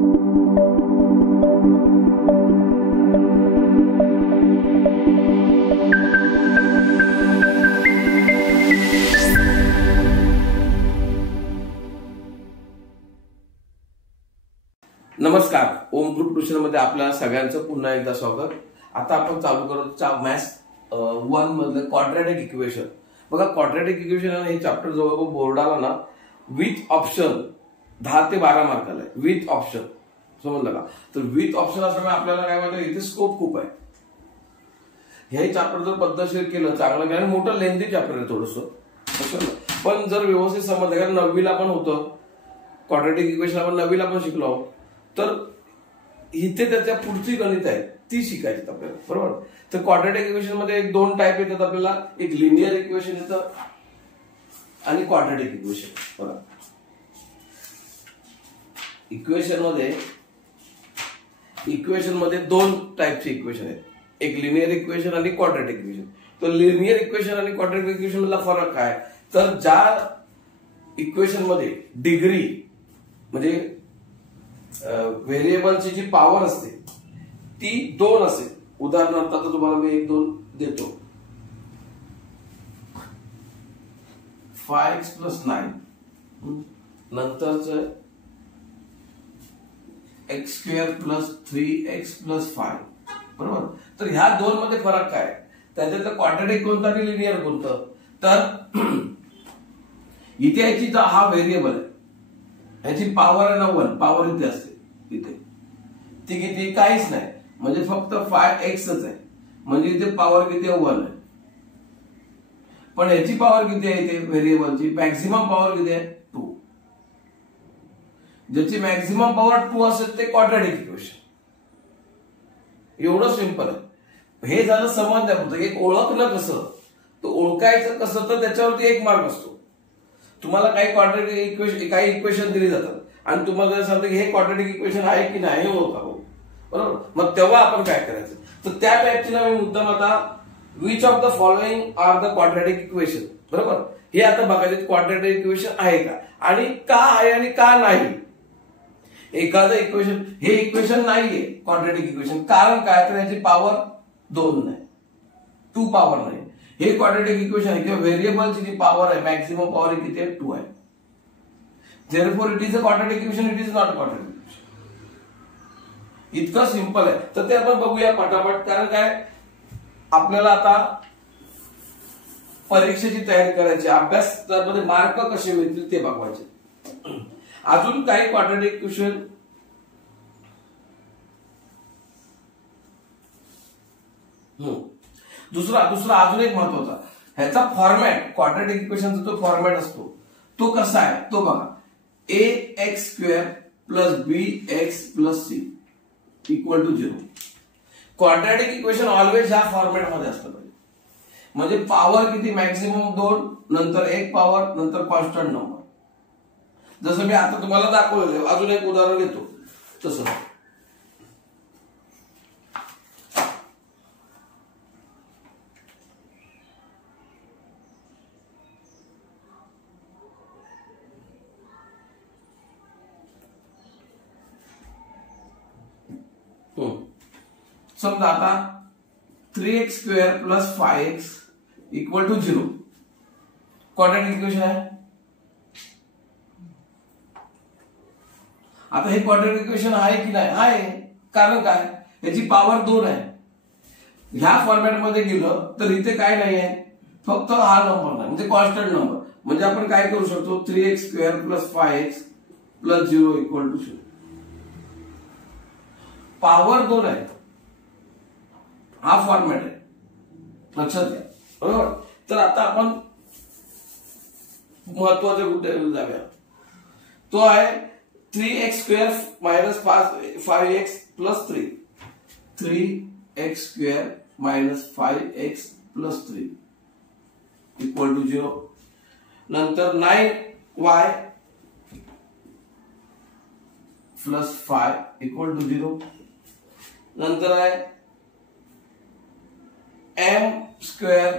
नमस्कार, ओम group tuition मध्ये आपल्या सगळ्यांचं पुन्हा एकदा स्वागत। आता आपण चालू करतो मॅथ्स 1 मधलं क्वाड्रॅटिक इक्वेशन। बघा, क्वाड्रॅटिक इक्वेशन हे चॅप्टर जवळ बोर्डाला ना विथ ऑप्शन 10 ते 12 मार्काला आहे। विथ ऑप्शन समजलं का? तर विथ ऑप्शन असल्यामुळे आपल्याला काय म्हणतात, इथे स्कोप खूप आहे। हे चॅप्टर जर पद्धतशीर केलं, चांगलं केलं, मोठं लेंथी चॅप्टर आहे थोडंसं, पण जर व्यवस्थित समजलं, कारण 9वीला पण होतं क्वाड्रॅटिक इक्वेशन, आपण 9वीला पण शिकलो, तर इथे त्याच्या पुढची गणित आहे ती शिकायची आपल्याला, बरोबर? तर क्वाड्रॅटिक इक्वेशन मध्ये एक दोन टाइप येतात आपल्याला, एक लिनियर इक्वेशन येतं आणि क्वाड्रॅटिक इक्वेशन। बघा, इक्वेशन मध्ये दोन टाइपचे इक्वेशन आहेत, एक लिनियर इक्वेशन आणि क्वाड्रॅटिक इक्वेशन। तर लिनियर इक्वेशन आणि क्वाड्रॅटिक इक्वेशन मधला फरक काय? तर ज्या इक्वेशन मध्ये डिग्री म्हणजे व्हेरिएबलची जी पॉवर असते ती 2 असेल, उदाहरणार्थ आता तुम्हाला मी 1 2 देतो, 5x + 9 नंतरच x² + 3x + 5, बरोबर? तर ह्या दोन मध्ये फरक काय? त्याच्यातलं क्वाड्रॅटिक कोणतं आणि लिनियर कोणतं? तर इथे याची हा व्हेरिएबल आहे, ह्याची पॉवर आहे 1, पॉवर इथे असते, इथे ती किती? काहीच नाही, म्हणजे फक्त 5x आहे, म्हणजे इथे पॉवर किती आहे? 1 आहे। पण ह्याची पॉवर किती आहे? इथे व्हेरिएबलची मॅक्झिमम पॉवर किती आहे? 2। ज्याची मॅक्झिमम पॉवर 2 असेल ते क्वाड्रॅटिक इक्वेशन। एवढं सिंपल आहे। हे झालं समजण्यापुरतं। एक ओळखलं कसं, तर ओळखायचं कसं, तर त्याच्यावरती 1 मार्क असतो। तुम्हाला काही क्वाड्रॅटिक इक्वेशन, काही इक्वेशन दिली जातात आणि तुम्हाला जर सांगतं की हे क्वाड्रॅटिक इक्वेशन आहे की नाही, हे ओळखा, बरोबर? मग तेव्हा आपण काय करायचं? तर त्या टाइपची ना मी मुद्दाम आता which of the following are the quadratic equation, बरोबर? हे आता बघायचे क्वाड्रॅटिक इक्वेशन आहे का आणि का आहे आणि का नाही। एखादं इक्वेशन, हे इक्वेशन नाहीये क्वाड्रॅटिक इक्वेशन, कारण काय? तर याची पॉवर 2 नाही, 2 पॉवर नाही। हे क्वाड्रॅटिक इक्वेशन आहे किंवा व्हेरिएबलची जी पॉवर आहे, मॅक्झिमम पॉवर किती आहे? 2 आहे। Therefore it is a quadratic equation, it is not quadratic equation. इतकं सिंपल आहे। तर ते आपण बघूया पटापट, कारण काय आपल्याला आता परीक्षेची तयारी करायची, अभ्यासामध्ये मार्क कसे मिळतील ते बघवायचे। अजून काही क्वाड्रॅटिक इक्वेशन दुसरा अजून एक महत्वाचा, ह्याचा फॉर्मॅट, क्वाड्रॅटिक इक्वेशनचा जो फॉर्मॅट असतो तो कसा आहे तो बघा, ax² + bx + c = 0। Quadratic equation always ह्या फॉर्मॅट मध्ये असतं पाहिजे, म्हणजे पॉवर किती? मॅक्झिमम 2, नंतर 1 पॉवर, नंतर कॉन्स्टंट नंबर। जसं मी आता तुम्हाला दाखवलं, अजून एक उदाहरण घेतो तसं। समजा आता 3x² + 5x = 0 क्वाड्रॅटिक इक्वेशन आहे। आता हे क्वाड्रॅटिक इक्वेशन आहे की नाही? आहे, कारण काय? याची पॉवर 2 आहे। ह्या फॉर्मॅट मध्ये गेलं तर इथे काय नाही आहे, फक्त हा नंबर नाही, म्हणजे कॉन्स्टंट नंबर। म्हणजे आपण काय करू शकतो, 3x² + 5x + 0 = 0। पॉवर 2 आहे, हा फॉर्मॅट आहे, लक्षात घ्या, बरोबर? तर आता आपण महत्वाच्या कुठे जाऊया, तो आहे 3x² - 5x + 3, 3x² - 5x + 3 = 0। नंतर 9y + 5 = 0। नंतर आहे m²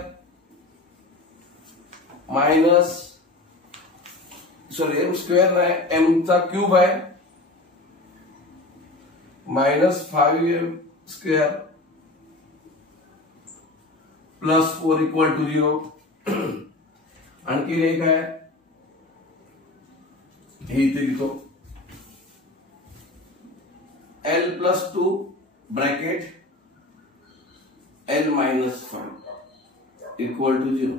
मायनस m² आहे, m चा क्यूब आहे -5m square plus 4 equal to 0. आणखी एक आहे, हे इथे लिहितो, L plus 2 bracket L minus 5 equal to 0.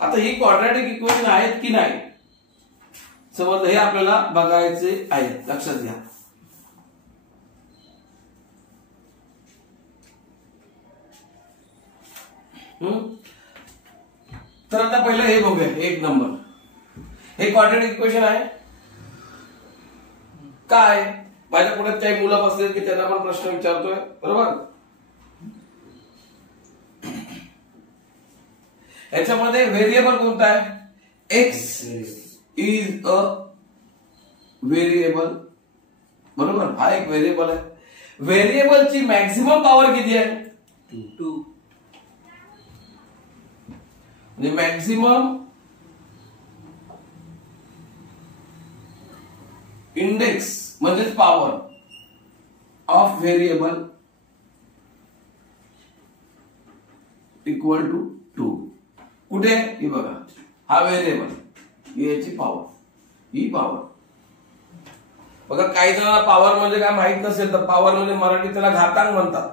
आता ही क्वाड्रॅटिक इक्वेशन आहेत की नाही समज, हे आपल्याला बघायचे आहे, लक्षात घ्या. तर आता पहिलं हे बघूया, 1 नंबर. हे क्वाड्रॅटिक इक्वेशन आहे काय? माझ्या पुढे काही मुलं बसले की त्यांना पण प्रश्न विचारतोय, बरोबर. याच्यामध्ये व्हेरिएबल कोणता आहे? एक्स इज अ व्हेरिएबल, बरोबर. हा एक व्हेरिएबल आहे. व्हेरिएबलची मॅक्सिमम पॉवर किती आहे? 2. म्हणजे मॅक्सिमम इंडेक्स म्हणजेच power of variable equal to 2. कुठे? ही बघा, हा व्हेरिएबल, याची पॉवर, ही पॉवर. बघा काही जणांना पॉवर म्हणजे काय माहित नसेल तर पॉवर म्हणजे मराठीत त्याला घातांक म्हणतात,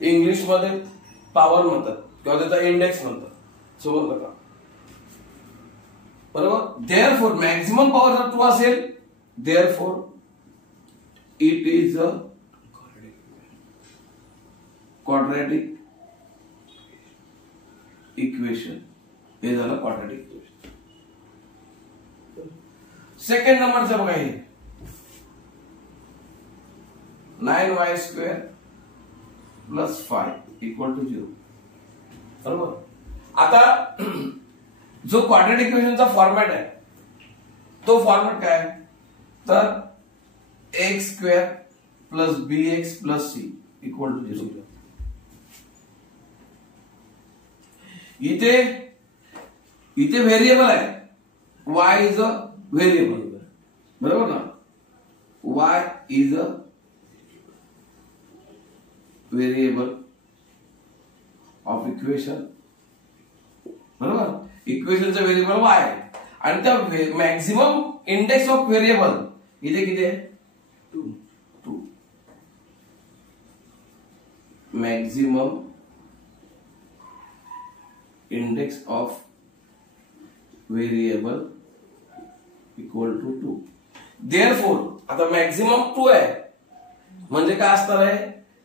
इंग्लिश मध्ये पॉवर म्हणतात किंवा त्याचा इंडेक्स म्हणतात. समजलं का? बरोबर. देअरफॉर मॅक्सिमम पॉवर जर 2 असेल, therefore it is a quadratic equation. हे झालं क्वाड्रॅटिक इक्वेशन. सेकंड नंबरचं बघा, हे 9y square plus 5 equal to 0. बरोबर. आता जो क्वाड्रॅटिक इक्वेशनचा फॉर्मॅट आहे तो फॉर्मॅट काय आहे? तर x square plus b x plus c equal to 0. इथे व्हेरिएबल आहे, y इज अ व्हेरिएबल, बरोबर ना. y is a variable of equation, बरोबर. इक्वेशनचा व्हेरिएबल y आहे आणि त्या मॅक्सिमम इंडेक्स ऑफ व्हेरिएबल इथे किती आहे? 2. Maximum index of variable equal to 2. Therefore आता मॅक्सिमम 2 आहे म्हणजे काय असणार आहे?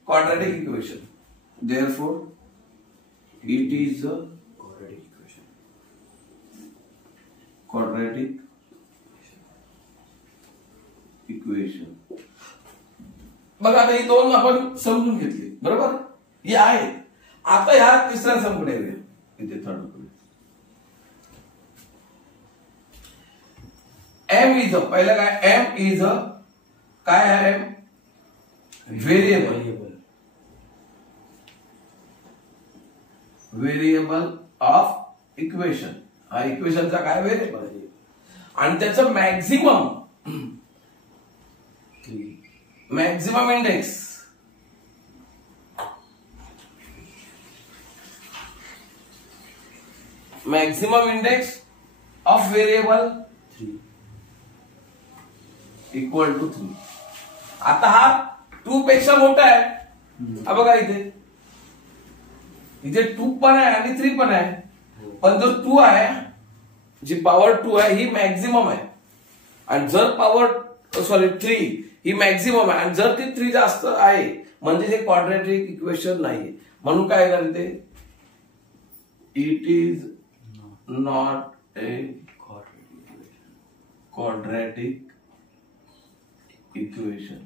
Quadratic equation. Therefore it is a quadratic equation. बघा आता ही 2 आपण समजून घेतली, बरोबर. ही आहे. आता ह्या तिसऱ्या समकडे येऊया, इथे थर्ड कडे. एम इज अ, पहिलं काय? एम इज अ काय आहे? Variable of equation. हा इक्वेशनचा काय? व्हेरिएबल आहे. आणि त्याचं maximum index of variable 3 equal to 3. आता हा 2 पेक्षा मोठा आहे. हा बघा इथे 2 पण आहे आणि 3 पण आहे. पण जर 2 आहे, जी पॉवर 2 आहे ही मॅक्झिमम आहे, आणि जर पॉवर 3 ही मॅक्झिमम आहे, आणि जर ती 3 जास्त आहे म्हणजे हे क्वाड्रॅटिक इक्वेशन नाहीये. म्हणून काय करते? It is not a quadratic equation.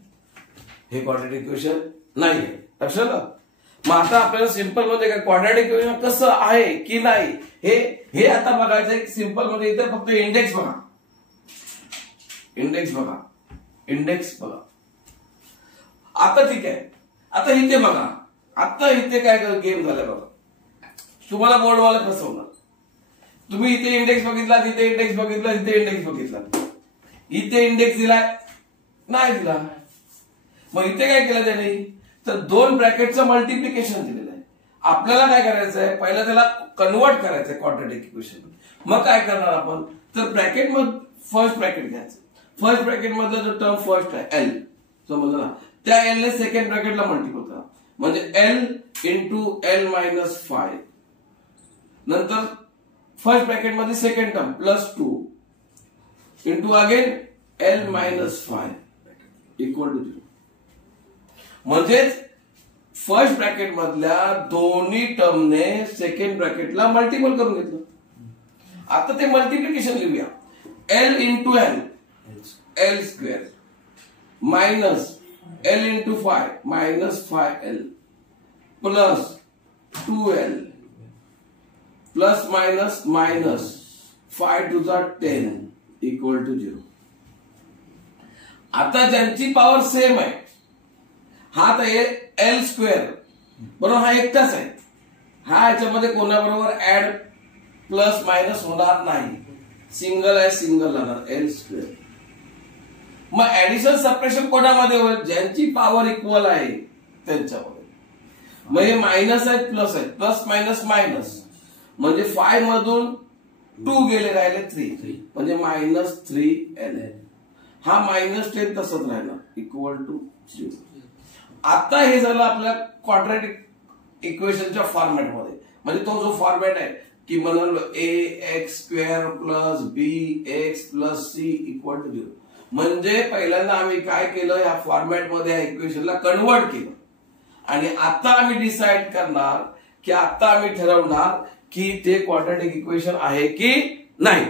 हे क्वाड्रॅटिक इक्वेशन नाहीये. लक्षात आलं? मग आता आपल्याला सिंपल मध्ये काय क्वाड्रॅटिक इक्वेशन कसं आहे की नाही हे आता बघायचं. सिंपल मध्ये इथे फक्त इंडेक्स बघा, इंडेक्स बघा. आता ठीक आहे. आता इथे बघा, आता इथे काय गेम झालाय बघा. तुम्हाला बोर्डवाला कसं होणार? तुम्ही इथे इंडेक्स बघितला, तिथे इंडेक्स बघितला, तिथे इंडेक्स बघितला. इथे इंडेक्स दिलाय, नाही दिला. मग इथे काय केलं त्याने, तर दोन ब्रॅकेटचं मल्टिप्लिकेशन दिलेलं आहे. आपल्याला काय करायचं आहे, पहिला त्याला कन्वर्ट करायचं आहे क्वाड्रॅटिक इक्वेशन. मग काय करणार आपण, तर ब्रॅकेट मग फर्स्ट ब्रॅकेट घ्यायचं. फर्स्ट ब्रॅकेट मधला जो टर्म फर्स्ट आहे एल, समजलं ना, त्या एल ने सेकंड ब्रॅकेटला मल्टिपल करा, म्हणजे एल इंटू एल मायनस 5. नंतर फर्स्ट ब्रॅकेट मध्ये second term plus 2 into again L minus 5 equal to 0. म्हणजेच फर्स्ट ब्रॅकेट मधल्या दोन्ही टर्मने सेकंड ब्रॅकेटला मल्टिपल करून घेतलं. आता ते मल्टिप्लिकेशन लिहूया. L into L L square minus L into 5 minus 5L plus 2L plus minus minus 5 to the 10 equal to 0. आता ज्यांची पॉवर सेम आहे, हा तर एल स्क्वेअर बरोबर, हा एकटाच आहे, हा याच्यामध्ये कोणाबरोबर ऍड प्लस मायनस होणार नाही, सिंगल आहे सिंगल राहणार एल स्क्वेअर. मग ऍडिशन सबट्रॅक्शन कोणामध्ये होईल, ज्यांची पॉवर इक्वल आहे त्यांच्यामध्ये. मग हे मायनस आहेत प्लस आहेत, प्लस मायनस मायनस, म्हणजे 5 मधून 2 गेले राहिले 3, म्हणजे मायनस 3L. हा मायनस 10 तसंच राहिला इक्वल टू 0. आता हे झालं आपल्या क्वाड्रॅटिक इक्वेशनच्या फॉर्मॅटमध्ये. म्हणजे तो जो फॉर्मॅट आहे की म्हणाल ax² plus bx plus c equal to 0. म्हणजे पहिल्यांदा आम्ही काय केलं, या फॉर्मॅटमध्ये या इक्वेशनला कन्वर्ट केलं. आणि आता आम्ही डिसाइड करणार की आता आम्ही ठरवणार की ते क्वाड्रॅटिक इक्वेशन आहे की नाही.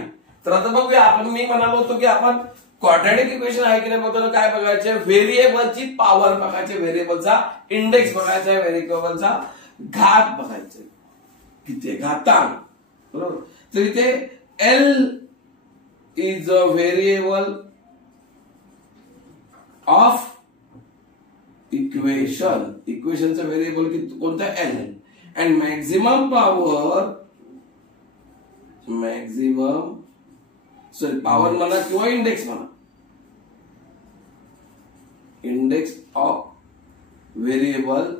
तर आता बघूया, आपण मी म्हणालो होतो की आपण क्वाड्रॅटिक इक्वेशन आहे की नाही बघतो, काय बघायचे, व्हेरिएबलची पॉवर बघायचे, व्हेरिएबलचा इंडेक्स बघायचा, व्हेरिएबलचा घात बघायचे, किती घातांक, बरोबर. तर इथे L is a variable of equation. इक्वेशनचं व्हेरिएबल कोणतं, L. And maximum power, power म्हणा किंवा इंडेक्स म्हणा, index of variable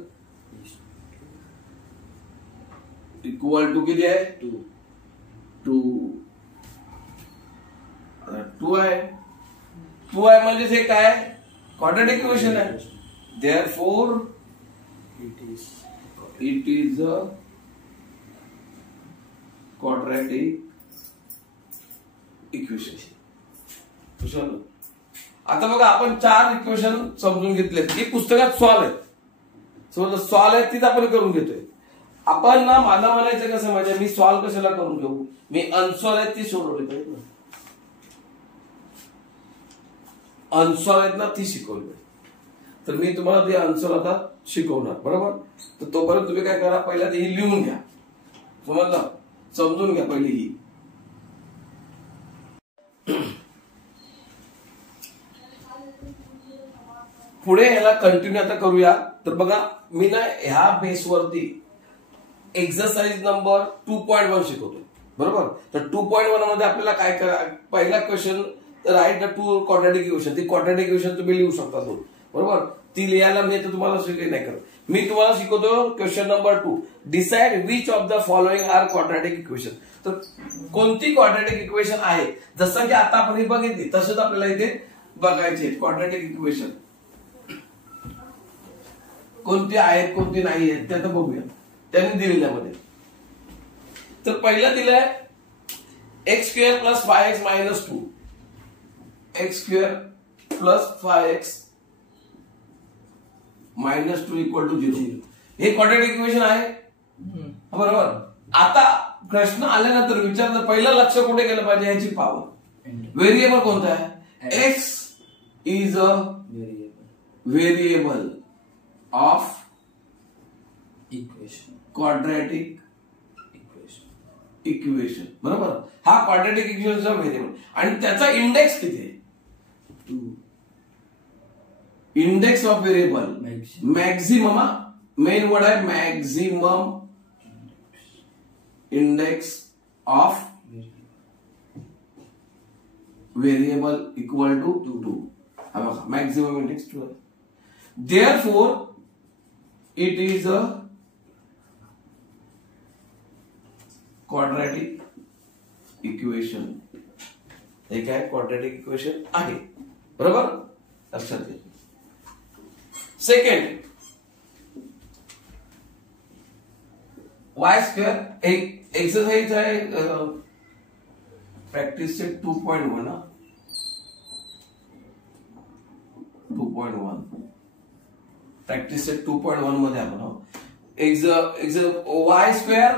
equal to किती आहे, 2 आहे. 2 आहे म्हणजे हे काय, क्वाड्रॅटिक इक्वेशन आहे. Therefore, it is a quadratic equation. आता बघा, आपण 4 इक्वेशन समजून घेतलेत जी पुस्तकात सॉल्व आहेत. समजा सॉल्व आहेत तीच आपण करून घेतोय. आपण ना, मला म्हणायचं कसं, म्हणजे मी सॉल्व कशाला करून घेऊ, मी अनसॉल्व आहेत ती सोडवली पाहिजे, अनसॉल्व आहेत ना ती शिकवली. तर मी तुम्हाला ते आन्सर आता शिकवणार, बरोबर. तर तोपर्यंत तुम्ही काय करा, पहिला ते लिहून घ्या, समजलं, समजून घ्या पहिली ही. पुढे याला कंटिन्यू आता करूया. तर बघा, मी ना ह्या बेसवरती एक्सरसाइज नंबर 2.1 शिकवतोय, बरोबर. तर 2.1 मध्ये आपल्याला काय करा, पहिला question write the 2 quadratic equation. ती क्वाड्रॅटिक इक्वेशन तुम्ही लिहू शकता 2, बरोबर. ती लिहायला मी तर तुम्हाला शिकवत नाही करत, मी तुम्हाला शिकवतो question number 2. Decide which of the following are quadratic equation. तर कोणती क्वाड्रॅटिक इक्वेशन आहे, जसं की आता आपण ही बघितली तसंच आपल्याला इथे बघायचे क्वाड्रॅटिक इक्वेशन कोणती आहेत कोणती नाही आहेत ते आता बघूया त्यांनी दिलेल्यामध्ये. तर पहिलं दिलंय x² plus 5x minus 2, x² plus 5x minus 2 equal to 0. हे क्वाड्रॅटिक इक्वेशन आहे, बरोबर. आता प्रश्न आल्यानंतर विचारलं, पहिलं लक्ष कुठे गेलं पाहिजे, याची पॉवर. व्हेरिएबल कोणता आहे, x is a variable of equation, quadratic equation, बरोबर. हा क्वाड्रॅटिक इक्वेशनचा व्हेरिएबल आणि त्याचा इंडेक्स किती आहे, 2. Index of variable maximum, main word आहे maximum index of variable equal to 2. हा बघा, मॅक्झिमम इंडेक्स 2 आहे. Therefore, it is a quadratic equation. हे काय क्वाड्रॅटिक इक्वेशन आहे, बरोबर, लक्षात घ्या. सेकंड, वाय स्क्वेअर एक एक्सरसाइज आहे प्रॅक्टिस सेट 2.1 प्रॅक्टिस सेट 2.1 मध्ये आपण y square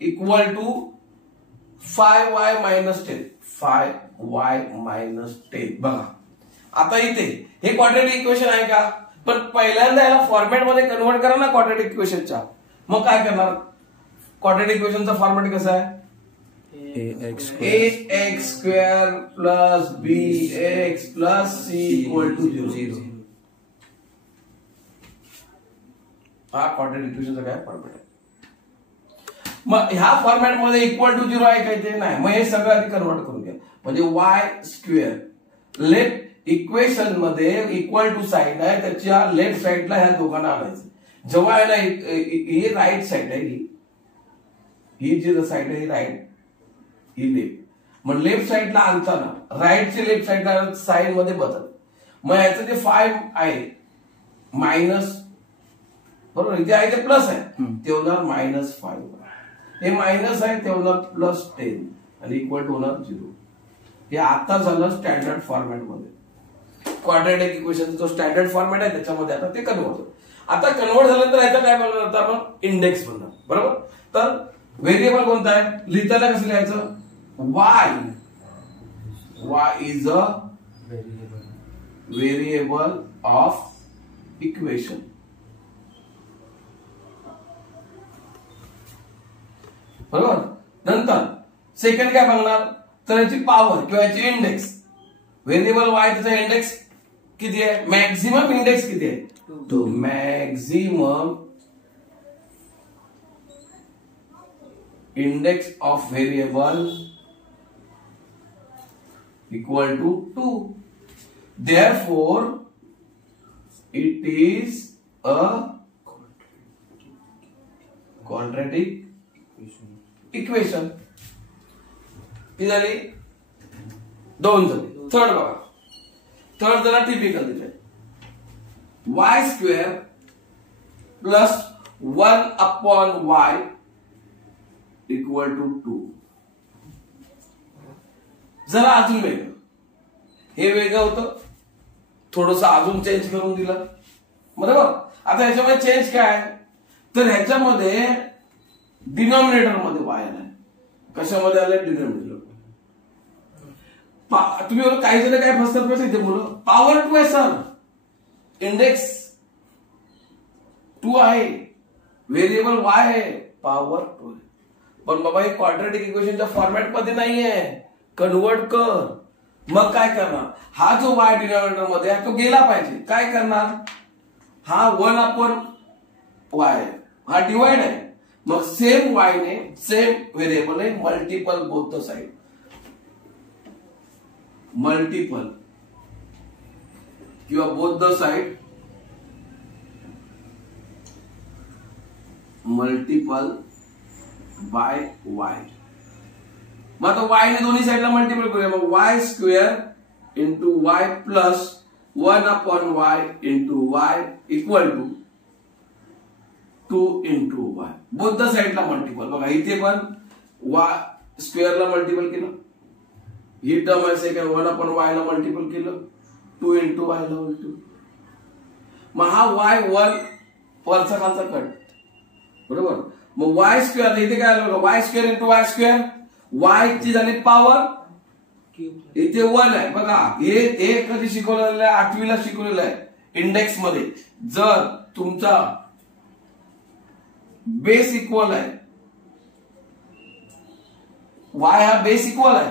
equal to 5y minus 10 5y minus 10. बघा आता इथे हे क्वाड्रॅटिक इक्वेशन आहे का, पण पहिल्यांदा याला फॉर्मॅट मध्ये कन्वर्ट करा ना क्वाड्रॅटिक इक्वेशनच्या. मग काय करणार, क्वाड्रॅटिक इक्वेशनचा फॉर्मॅट कसा आहे, ax square plus bx plus c equal to 0. हा क्वाड्रॅटिक इक्वेशनचा काय फॉर्मॅट आहे. मग ह्या फॉर्मॅट मध्ये इक्वल टू 0 आहे काय, ते नाही. मग हे सगळं आधी कन्वर्ट करून घ्या. म्हणजे वाय स्क्वेअर लेफ्ट इक्वेशन मध्ये इक्वल टू साइड आहे, त्याच्या लेफ्ट साइडला ह्या दोघांना आणायचं. जेव्हा आहे ना ही राईट साइड आहे, ही जी साइड आहे ही राईट, ही लेफ्ट. मग लेफ्ट साइडला आणताना राईटचे लेफ्ट साइडला साइन मध्ये बदल. मग याचं जे 5 आहे मायनस, बरोबर, इथे आहे ते प्लस आहे, ते होणार -5. हे मायनस आहे ते होणार +10 आणि इक्वल टू होणार 0. हे आता झालं स्टँडर्ड फॉर्मॅट मध्ये. क्वाड्रॅटिक इक्वेशन जो स्टँडर्ड फॉर्मॅट आहे त्याच्यामध्ये आता ते कन्वर्ट होतं. आता कन्वर्ट झाल्यानंतर याचा काय बनवणार, आता आपण इंडेक्स बनवणार, बरोबर. तर व्हेरिएबल कोणता आहे, लिहिताना कसं लिहायचं, y is a variable of equation. बरोबर. नंतर सेकंड काय बघणार, तर याची पॉवर किंवा याची इंडेक्स. व्हेरिएबल y त्याचा इंडेक्स किती आहे, मॅक्झिमम इंडेक्स किती आहे, तो maximum index of variable equal to 2. Therefore, it is a quadratic equation. ही झाली, दोन झाली. थर्ड बघा, थर्ड जरा टिपिकल दिले, Y square plus 1/y equal to 2. जरा अजून वेगळं, हे वेगळं होतं, थोडस अजून चेंज करून दिलं, बरोबर. आता ह्याच्यामध्ये चेंज काय, तर ह्याच्यामध्ये डिनॉमिनेटर मध्ये वाय आलाय. कशामध्ये आलाय, डिनॉमिनेटर. तुम्ही काही जण काय फसतात माहिती, मुलं पॉवर 2 आहे सर, इंडेक्स 2 आहे, व्हेरिएबल वाय आहे, पॉवर 2 आहे. पण बाबा हे क्वाड्रॅटिक इक्वेशनच्या फॉर्मॅट मध्ये नाहीये, कन्वर्ट कर. मग काय करणार, हा जो वाय डिनॉमिनेटर मध्ये आहे तो गेला पाहिजे. काय करणार, हा 1/y हा डिवाइड आहे. मग सेम वाय ने सेम व्हेरिएबल आहे, multiple both the side, multiple किंवा both the side, multiple by Y. मग आता वाय ने दोन्ही साइडला मल्टिपल करूया. मग Y square into Y plus 1/y into Y equal to 2 into Y. Both the साइडला मल्टिपल. बघा इथे पण वाय स्क्वेअरला मल्टिपल केलं, ही टर्म आहे सेकंड 1/y ला मल्टिपल केलं, 2 इंटू वाय ला मल्टिपल. मग हा वाय 1 वरचा खालचा कट, बरोबर. मग वाय स्क्वेअर इथे काय आलं, Y square into Y square, Y ची झाली पॉवर, इथे 1 आहे. बघा हे कधी शिकवलेलं आहे, 8वीला शिकवलेलं आहे इंडेक्स मध्ये. जर तुमचा बेस इक्वल आहे, वाय हा बेस इक्वल आहे,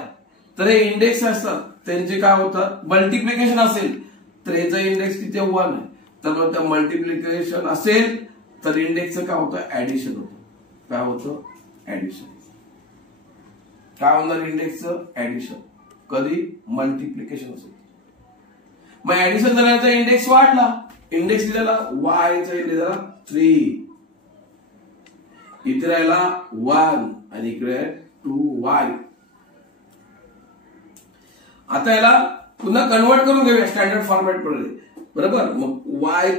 तर हे इंडेक्स असतात त्यांचे काय होतात, मल्टिप्लिकेशन असेल तर याचा इंडेक्स तिथे 1 आहे. तर मग त्या मल्टिप्लिकेशन असेल तर इंडेक्सचं काय होतं, ऍडिशन होतं. काय होतं, ऍडिशन. काय होणार इंडेक्सचं, ऍडिशन. कधी, मल्टिप्लिकेशन असेल. मग ऍडिशन झाल्याचा इंडेक्स वाढला, इंडेक्स लिहिला वायचा लिहिला 3, इथे राहिला 1 आणि इकडे 2y. आता याला पुन्हा कन्वर्ट करून घेऊया स्टँडर्ड फॉर्मॅट मध्ये, बरोबर. मग y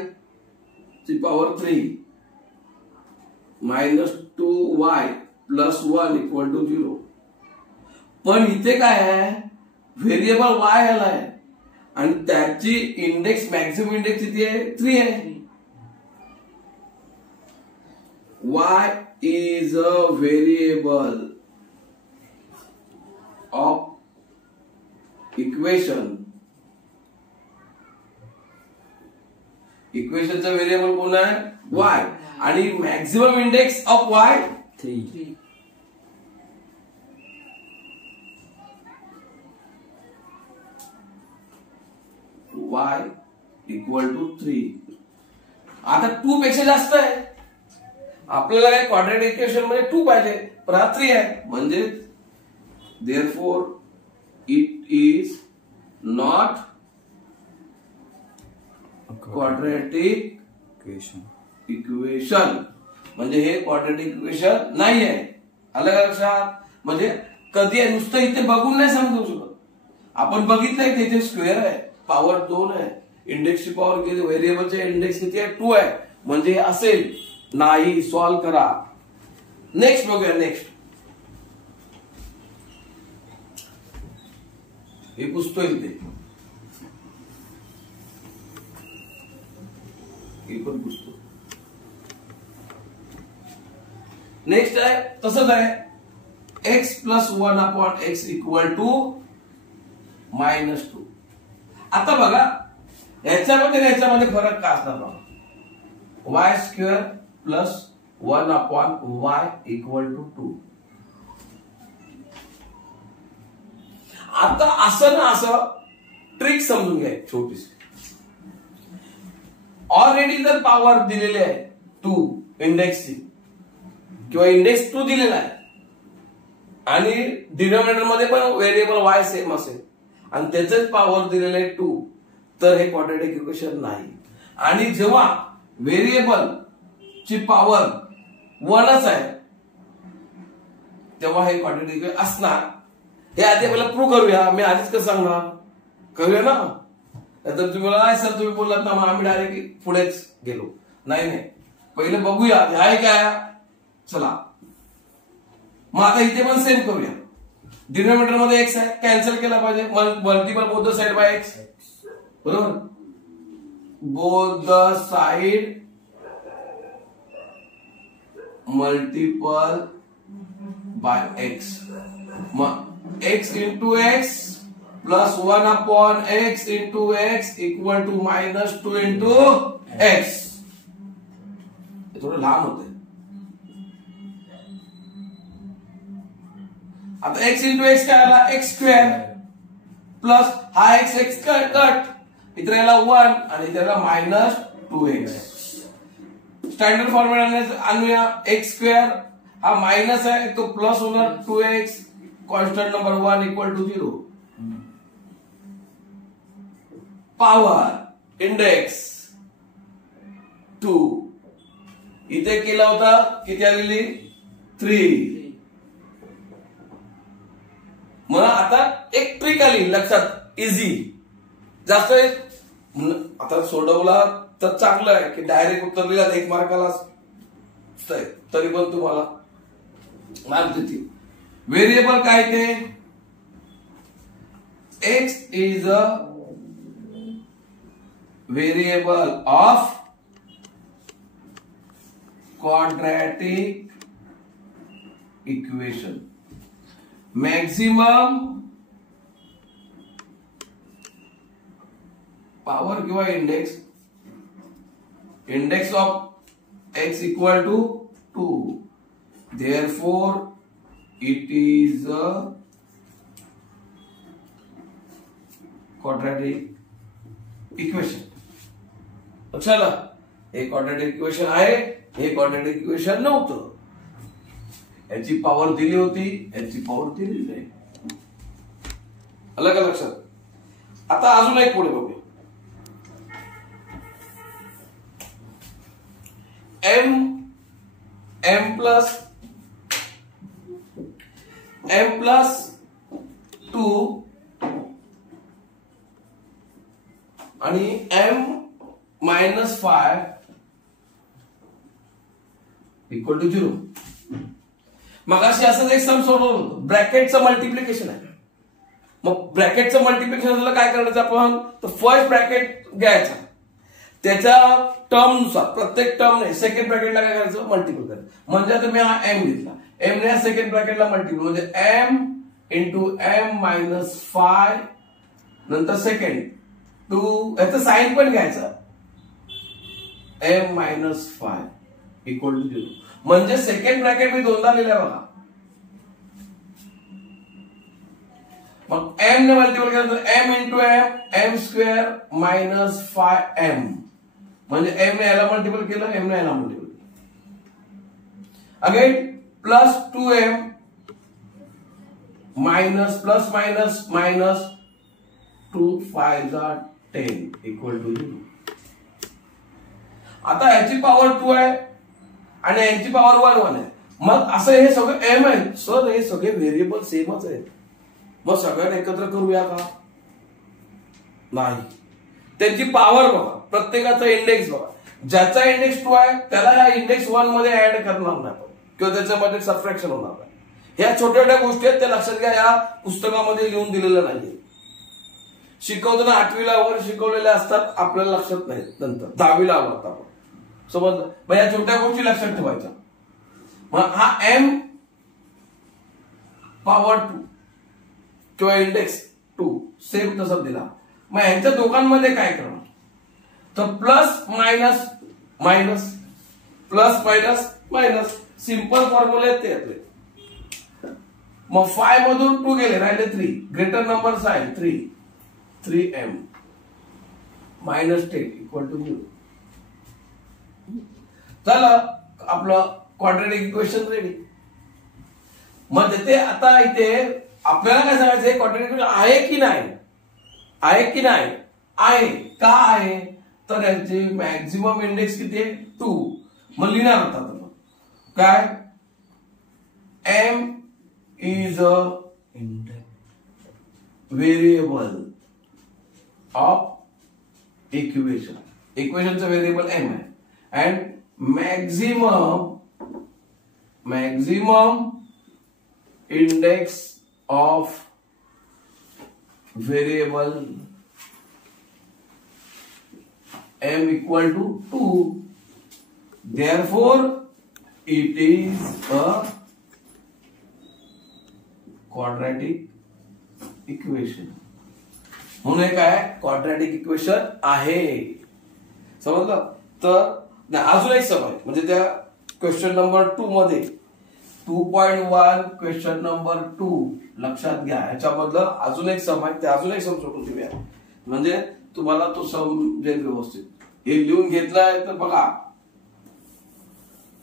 ची पॉवर 3 -2y + 1 = 0. पण इथे काय आहे, व्हेरिएबल y आलाय आणि त्याची इंडेक्स मॅक्सिमम इंडेक्स किती आहे, 3 आहे. y is a variable of equation. इक्वेशनचा व्हेरिएबल कोण आहे, y, आणि maximum index of y 3. y = 3. आता 2 पेक्षा जास्त आहे, आपल्याला काय क्वाड्रॅटिक इक्वेशन मध्ये 2 पाहिजे, पण हा 3 आहे, म्हणजे therefore it is not quadratic equation. म्हणजे हे क्वाड्रॅटिक इक्वेशन नाही आहे. आलं का लक्षात. म्हणजे कधी आहे, नुसतं इथे बघून नाही समजू शकत. आपण बघितलंय तिथे स्क्वेअर आहे, पॉवर 2 आहे, इंडेक्सची पॉवर किती, व्हेरिएबलचे इंडेक्स किती आहे, 2 आहे, म्हणजे असेल नाही. सॉल्व्ह करा. नेक्स्ट बघूया. नेक्स्ट हे पुसतोय ते, हे पण पुसतो. नेक्स्ट आहे तसंच आहे, x + 1/x = -2. आता बघा याच्यामध्ये याच्यामध्ये फरक काय असणार बघा, y² + 1/y = 2. आता असं ना असं ट्रिक समजून घ्या छोटीशी. ऑलरेडी जर पॉवर दिलेली आहे 2 इंडेक्सची किंवा इंडेक्स 2 दिलेला आहे आणि डिनॉमिनेटर मध्ये पण व्हेरिएबल y सेम असेल आणि त्याचेच पॉवर दिलेले आहे 2, तर हे क्वाड्रॅटिक इक्वेशन नाही. आणि जेव्हा व्हेरिएबल ची पॉवर 1च आहे तेव्हा हे क्वाड्रॅटिक इक्वेशन असणार. हे आधी आपल्याला प्रूव्ह करूया. मी आधीच कसं सांगणार, करूया ना. तर तुम्ही बोला नाही सर, तुम्ही बोललात ना, मग आम्ही डायरेक्ट पुढेच गेलो. नाही, पहिले बघूया आहे काय. चला मग आता इथे पण सेम करूया. डिनॉमिनेटर मध्ये एक्स आहे, कॅन्सल केला पाहिजे. Multiple both the side by X, बरोबर. Both the side multiple by X. मग x × x + 1/x × x = -2 × x. थोडं लहान होतंय. आता x × x काय आला, x² प्लस हा x कट, इथे याला 1 आणि इथे याला -2x. Standard format आणूया. x² हा मायनस आहे, तो प्लस होणार 2x. Constant number 1 = 0. Power index 2 इथे केला होता, किती आलेली 3. मला आता एक ट्रिक आली लक्षात, इझी. जास्त आता सोडवला तर चांगलं आहे की डायरेक्ट उत्तर दिला 1 मार्काला तरी पण तुम्हाला मार्क देतील. व्हेरिएबल काय ते, x is a variable of quadratic equation. Maximum power किंवा index of x = 2. Therefore it is a quadratic equation. लक्षात आलं, हे क्वाड्रॅटिक इक्वेशन आहे, हे क्वाड्रॅटिक इक्वेशन नव्हतं. याची पॉवर दिली होती, याची पॉवर दिली नाही. आलं का लक्षात. आता अजून एक पुढे बघूया. m प्लस 2 आणि m-5 इक्वल टू 0. मगाशी असं एक सम सोडवलं होतं, ब्रॅकेटचं मल्टिप्लिकेशन आहे. मग ब्रॅकेटचं मल्टिप्लिकेशन झालं काय करायचं आपण, तर फर्स्ट ब्रॅकेट घ्यायचा, त्याच्या टर्म नुसार प्रत्येक टर्म नाही सेकंड ब्रॅकेटला काय करायचं, मल्टिपल करायचं. म्हणजे आता मी हा m घेतला, m ने सेकंड ब्रॅकेटला मल्टिपल म्हणजे m इंटू m-5 नंतर सेकंड 2 याचं साइन पण घ्यायचं m-5 इक्वल टू 0. म्हणजे सेकंड ब्रॅकेट मी दोनदा लिहिला बघा. मग m ने मल्टिपल केलं तर m into m square minus 5m म्हणजे m ने याला मल्टिपल केलं, m ने याला मल्टिपल केलं. Again plus 2m minus plus minus minus 2 5 10 equal to 0. आता याची पॉवर 2 आहे आणि यांची पॉवर 1 आहे. मग असं हे सगळे m आहे सर, हे सगळे व्हेरिएबल सेमच आहेत, मग सगळ्यांना एकत्र करूया का, नाही. त्यांची पॉवर बघा, प्रत्येकाचा इंडेक्स बघा, ज्याचा इंडेक्स 2 आहे त्याला या इंडेक्स 1 मध्ये ऍड करणार नाही आपण किंवा त्याच्यामध्ये सबट्रॅक्शन होणार नाही. ह्या छोट्या छोट्या गोष्टी आहेत, त्या लक्षात घ्या, या पुस्तकामध्ये लिहून दिलेलं नाही. शिकवताना 8वीला वगैरे शिकवलेल्या असतात, आपल्याला लक्षात नाही, नंतर 10वीला आलो आपण, समजलं. मग या छोट्या गोष्टी लक्षात ठेवायच्या. मग हा m पॉवर 2 किंवा इंडेक्स 2 सेम तसा दिला. मग यांच्या दोघांमध्ये काय करणार, तर plus minus minus plus minus minus simple formula आहेत ते. मग 5 मधून 2 गेले, राहिले 3, greater number sign 3m minus 10 equal to 0. झालं आपलं क्वाड्रॅटिक इक्वेशन रेडी. मग ते आता इथे आपल्याला काय सांगायचं, क्वाड्रॅटिक इक्वेशन आहे की नाही, आहे की नाही, आहे. का आहे, तर यांची मॅक्झिमम इंडेक्स किती आहे 2. मग लिहिणार होता काय, m is a variable of equation. इक्वेशनचं व्हेरिएबल m आहे and maximum index of variable m equal to 2. Therefore it is a quadratic equation. म्हणून काय क्वाड्रॅटिक इक्वेशन आहे, समजलं. तर अजून एक सम आहे, म्हणजे त्या क्वेश्चन नंबर 2 मध्ये 2.1 क्वेश्चन नंबर 2 लक्षात घ्या. याच्यामधलं अजून एक सम आहे, ते अजून एक सम सोडून घेऊया, म्हणजे तुम्हाला तो समजेल व्यवस्थित. हे लिहून घेतलाय तर बघा,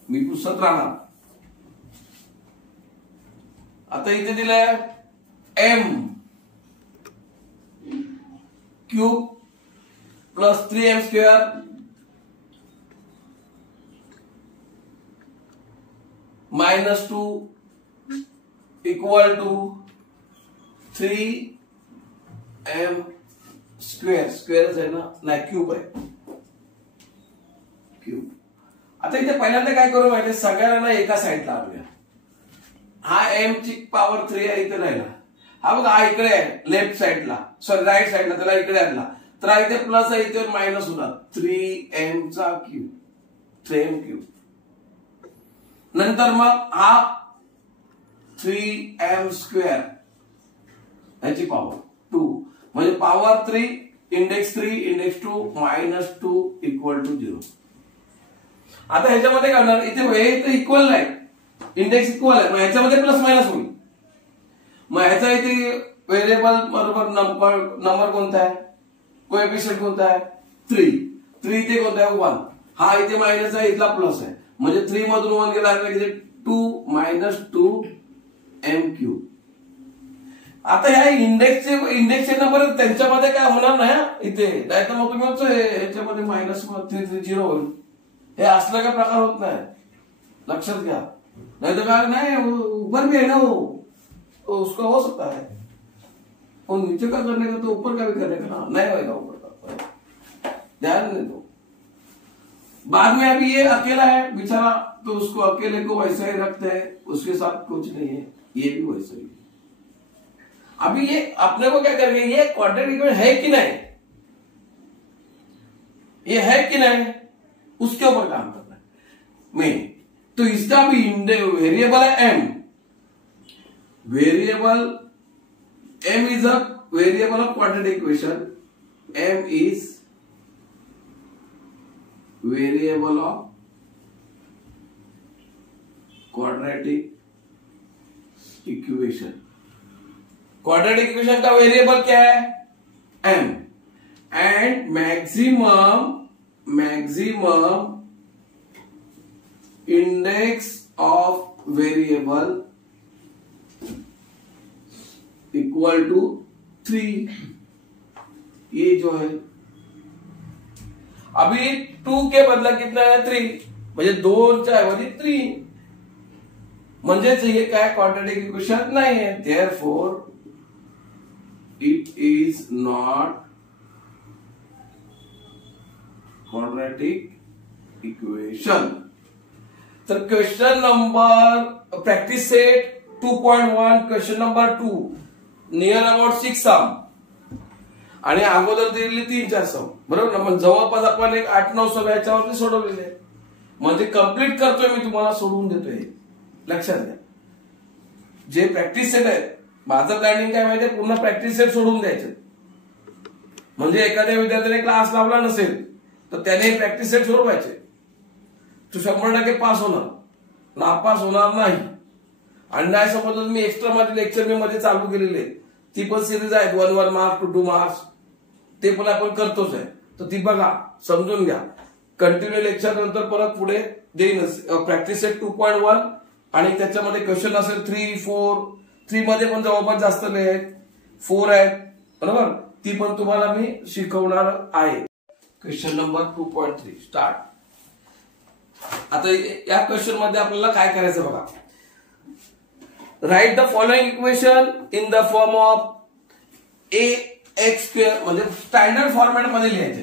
मी पुसत राहणार. आता इथे दिलंय m cube plus 3m square minus 2 equal to 3m square. स्क्वेअरच आहे ना, नाही क्यूब आहे, क्यूब. आता इथे पहिल्यांदा काय करू माहिती, सगळ्यांना एका साईडला आणूया. हा m ची पॉवर 3 आहे इथे राहिला, हा बघा हा इकडे आहे लेफ्ट साईडला, सॉरी राईट साईडला, त्याला इकडे आणला तर इथे प्लस आहे, इथे मायनस होणार 3m चा क्यूब, 3m क्यूब. नंतर मग हा 3m स्क्वेअर याची पॉवर 2 म्हणजे power 3 index 3 index 2 minus 2 equal to 0. आता ह्याच्यामध्ये काय होणार, इथे हे इक्वल नाही, इंडेक्स इक्वल आहे, मग ह्याच्यामध्ये प्लस मायनस होईल. मग ह्याचा इथे व्हेरिएबल बरोबर नंबर कोणता आहे, कोएफिशियंट कोणता आहे 3 इथे कोणता आहे 1. हा इथे मायनस आहे, इथला प्लस आहे, म्हणजे 3 मधून 1 गेला किती 2 मायनस 2m क्यूब. आता ह्या इंडेक्सचे नंबर त्यांच्यामध्ये काय होणार नाही इथे, नाही तर मग तुम्ही ह्याच्यामध्ये मायनस 3 0 होईल. हे असलं का प्रकार होत नाही, लक्षात घ्या. नहीं तो क्या नहीं ऊपर भी है ना वो, तो उसका हो सकता है, और नीचे का करने का तो ऊपर का भी करने का ना, नहीं होगा ऊपर का, ध्यान नहीं दो. बाद में अभी ये अकेला है बेचारा, तो उसको अकेले को वैसा ही रखते हैं, उसके साथ कुछ नहीं है, ये भी वैसा ही है. अभी ये अपने को क्या करेंगे, ये क्वाड्रेटिक इक्वेशन है कि नहीं, ये है कि नहीं, उसके ऊपर काम करना है मेन. तो इसका भी वेरिएबल है m. Variable m is a variable of quadratic equation. M is variable of quadratic equation. Quadratic equation का वेरिएबल क्या है, m. And maximum index of variable equal to 3. ये जो है अभी 2 के बदला कितना है 3, म्हणजे 2 च्या ऐवजी 3, म्हणजेच हे काय क्वाड्रेटिक इक्वेशन नाही आहे. Therefore it is not quadratic equation. तर question number practice set 2.1 question number 2 near about 6 sum आणि अगोदर दिलेली 3-4 सम, बरोबर ना. मग जवळपास आपण एक 8-9 सम याच्यावरती सोडवलेले, म्हणजे कंप्लीट करतोय मी, तुम्हाला सोडवून देतोय, लक्षात घ्या. जे प्रॅक्टिस सेट आहे, माझं प्लॅनिंग काय माहितीये, पूर्ण प्रॅक्टिस सेट सोडून द्यायचे. म्हणजे एखाद्या विद्यार्थ्याने क्लास लावला नसेल तर त्याने प्रॅक्टिस सेट सोडवायचे, तो 100% पास होणार, नापास होणार नाही. आणि नाही समजलं मी एक्स्ट्रा माझे लेक्चर मी मध्ये चालू केलेले, ती पण सिरीज आहे 1 मार्क्स टू 2 मार्क्स, ते पण आपण करतोच आहे, तर ती बघा, समजून घ्या. कंटिन्यू लेक्चर नंतर परत पुढे देईनच प्रॅक्टिस सेट 2.1, आणि त्याच्यामध्ये क्वेश्चन असेल 3, 4. 3 मध्ये पण जवळपास जास्त आहेत, 4 आहेत, बरोबर. ती पण तुम्हाला मी शिकवणार आहे. Question number 2.3 start. आता या क्वेश्चन मध्ये आपल्याला काय करायचं बघा. Write the following equation in the form of a x square, म्हणजे स्टँडर्ड फॉर्मॅट मध्ये लिहायचे.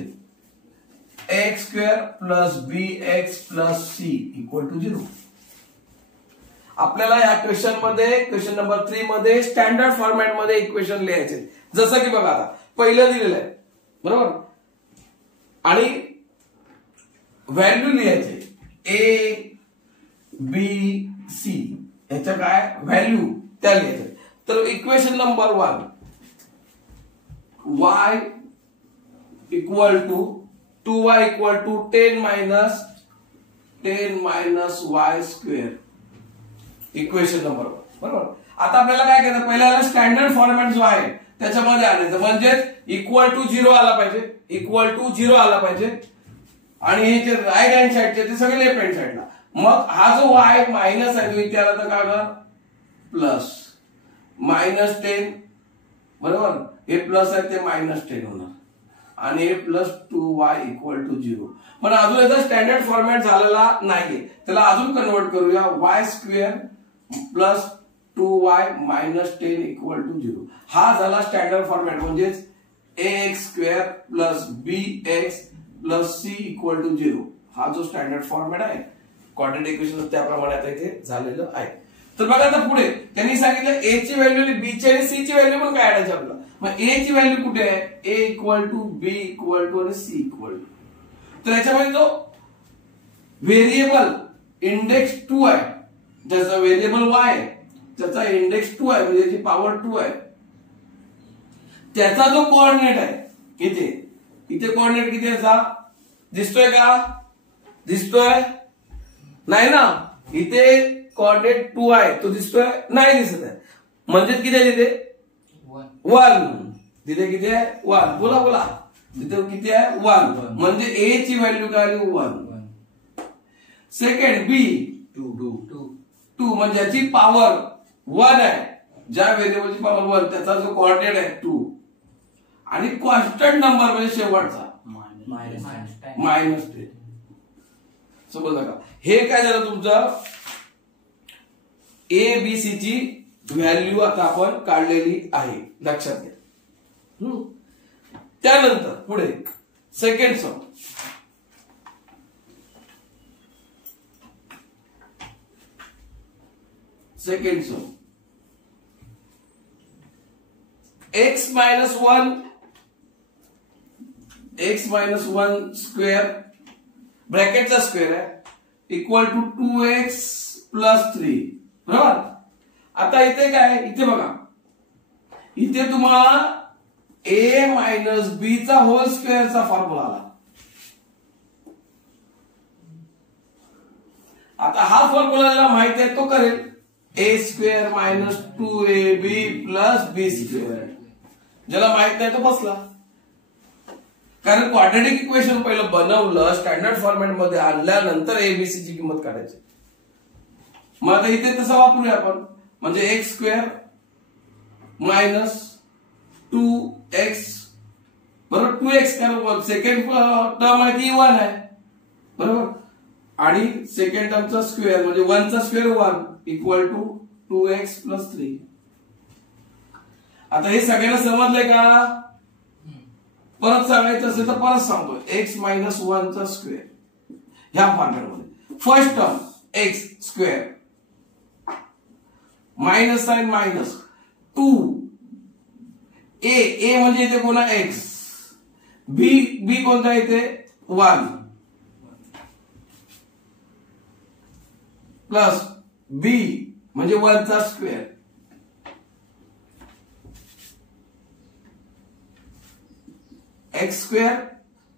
X square plus b x plus c equal to 0. आपल्याला या क्वेश्चन मध्ये, क्वेश्चन नंबर 3 मध्ये स्टँडर्ड फॉर्मॅट मध्ये इक्वेशन लिहायचे. जसं की बघा, आता पहिलं दिलेलं आहे, बरोबर, आणि व्हॅल्यू लिहायचे ए बी सी, याच्या काय व्हॅल्यू त्या लिहायच्या. तर equation number 1 y equal to 2y equal to 10 minus y square, equation number 1, बरोबर. आता आपल्याला काय करायचं, पहिल्याला स्टँडर्ड फॉर्मॅट जो आहे त्याच्यामध्ये आणायचं, म्हणजेच इक्वल टू 0 आला पाहिजे, इक्वल टू 0 आला पाहिजे, आणि हे जे राईट हँड साईडचे ते सगळे लेफ्ट हँड साईडला. मग हा जो y मायनस आहे तो इथे आला तर काय होणार, प्लस -10, बरोबर. हे प्लस आहे ते -10 होणार, आणि हे प्लस 2y इक्वल टू 0. पण अजून याचा स्टँडर्ड फॉर्मॅट झालेला नाहीये, त्याला अजून कन्वर्ट करूया. y square plus 2y -10 equal to 0. हा झाला स्टँडर्ड फॉर्मॅट, म्हणजेच ax square plus bx plus c equal to 0. हा जो स्टँडर्ड फॉर्मॅट आहे क्वाड्रेटिक इक्वेशन, त्याप्रमाणे आता इथे झालेलं आहे. तर बघा आता पुढे त्यांनी सांगितलं ए ची व्हॅल्यू, बी ची आणि सी ची व्हॅल्यू पण काय आणायची आपल्याला. मग ए ची व्हॅल्यू कुठे आहे, A equal to B equal to आणि सी इक्वल टू. तर याच्यामध्ये जो व्हेरिएबल इंडेक्स 2 आहे, ज्याचा व्हेरिएबल y आहे, त्याचा इंडेक्स 2 आहे, म्हणजे याची पॉवर 2 आहे, त्याचा जो कोऑर्डिनेट आहे इथे, इथे कोऑर्डिनेट किती आहे दिसतोय का, दिसतोय नाही ना. इथे कोऑर्डिनेट 2 आहे, तो दिसतोय नाही, दिसत आहे. म्हणजे किती आहे तिथे 1, तिथे किती आहे 1. बोला बोला, तिथे किती आहे 1. म्हणजे ए ची व्हॅल्यू काय आली 1. सेकंड बी 2, म्हणजे याची पॉवर 1 आहे, ज्या व्हेरिएबलची पॉवर 1 त्याचा जो कोऑर्डिनेट आहे 2, आणि कॉन्स्टंट नंबर म्हणजे शेवटचा -10. समजलं का? हे काय झालं तुमचं ABC ची व्हॅल्यू आता आपण काढलेली आहे, लक्षात घ्या. त्यानंतर पुढे second sum. Second sum x minus one square ब्रॅकेटचा स्क्वेअर आहे इक्वल टू 2x प्लस 3. बरोबर. आता इथे काय, इथे बघा, इथे तुम्हाला a मायनस b चा होल स्क्वेअरचा फॉर्म्युला आला. आता हा फॉर्म्युला ज्याला माहिती आहे तो करेल a square minus 2ab plus b square. ज्याला माहित नाही तो बसला, कारण क्वाड्रॅटिक इक्वेशन पहिलं बनवलं, स्टँडर्ड फॉर्मॅट मध्ये आणल्यानंतर एबीसी ची किंमत काढायची. मग आता इथे तसं वापरूया आपण, म्हणजे एक्स स्क्वेअर मायनस 2x बरोबर. 2x कारण सेकंड टर्म आहे ती 1 आहे बरोबर, आणि सेकंड टर्मचा स्क्वेअर म्हणजे 1 चा square 1 equal to 2x plus 3. आता हे सगळ्यांना समजलंय का? परत सांगायचं असेल तर परत सांगतो. एक्स मायनस 1 चा स्क्वेअर ह्या फॉर्मॅटमध्ये first term x square minus sign minus 2 a म्हणजे इथे कोणा एक्स, बी कोणता इथे 1 प्लस बी म्हणजे 1 चा square x square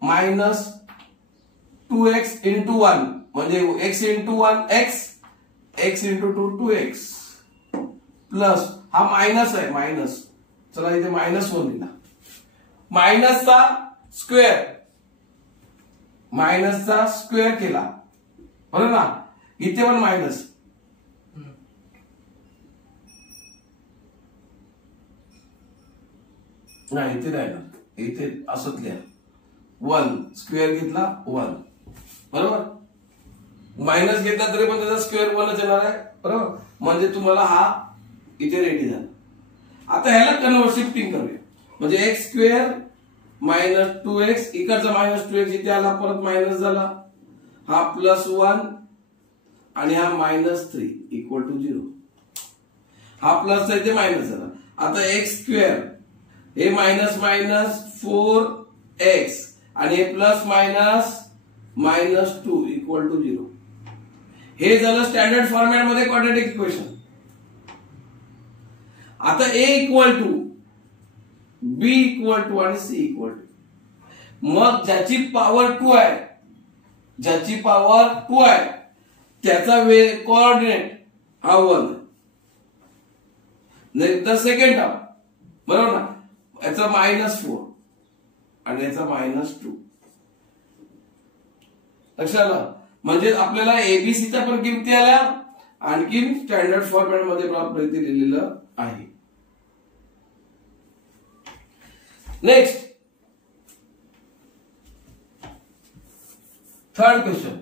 minus 2x into 1 म्हणजे x into 1 x into 2 2x plus हा मायनस आहे मायनस, चला इथे मायनस 1 लिहिला, मायनसचा स्क्वेअर केला बरोबर ना. इथे पण मायनस, नाही इथे नाही ना, इथे असंच लिहा 1 स्क्वेअर घेतला 1 बरोबर, मायनस घेतला तरी पण त्याचा स्क्वेअर 1च येणार आहे बरोबर. म्हणजे तुम्हाला हा इथे रेडी झाला. आता ह्याला कन्वर्ट शिफ्टिंग करूया, म्हणजे एक्स स्क्वेअर मायनस 2x इकडचा मायनस 2x इथे आला, परत मायनस झाला, हा प्लस 1 आणि हा मायनस 3 इक्वल टू 0. हा प्लस इथे मायनस झाला. आता एक्स स्क्वेअर हे मायनस मायनस 4x आणि हे plus minus minus 2 equal to 0. हे झालं स्टँडर्ड फॉर्मॅट मध्ये क्वाड्रॅटिक इक्वेशन. आता a equal to b equal to आणि c इक्वल टू, मग ज्याची पॉवर 2 आहे त्याचा कोऑर्डिनेट हा 1 नाही तर सेकंड टर्म बरोबर ना, याचा -4 आणि याचा -2 लक्षात आलं. म्हणजे आपल्याला एबीसीच्या पण किमती आल्या, आणखी स्टँडर्ड फॉर्मॅट मध्ये आपण इथे लिहिलेलं आहे. Next third question,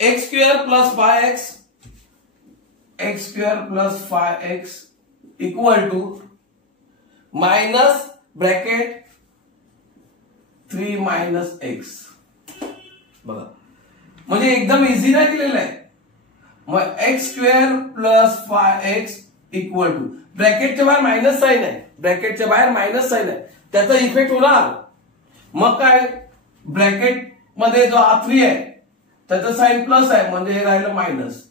X square plus 5x equal to minus bracket 3 minus X. बघा म्हणजे एकदम इझी नाही दिलेलं आहे. मग X square plus 5x equal to ब्रॅकेटच्या बाहेर मायनस साइन आहे, त्याचा इफेक्ट होणार. मग काय, ब्रॅकेट मध्ये जो हा 3 आहे त्याचा साइन प्लस आहे म्हणजे हे राहिलं मायनस,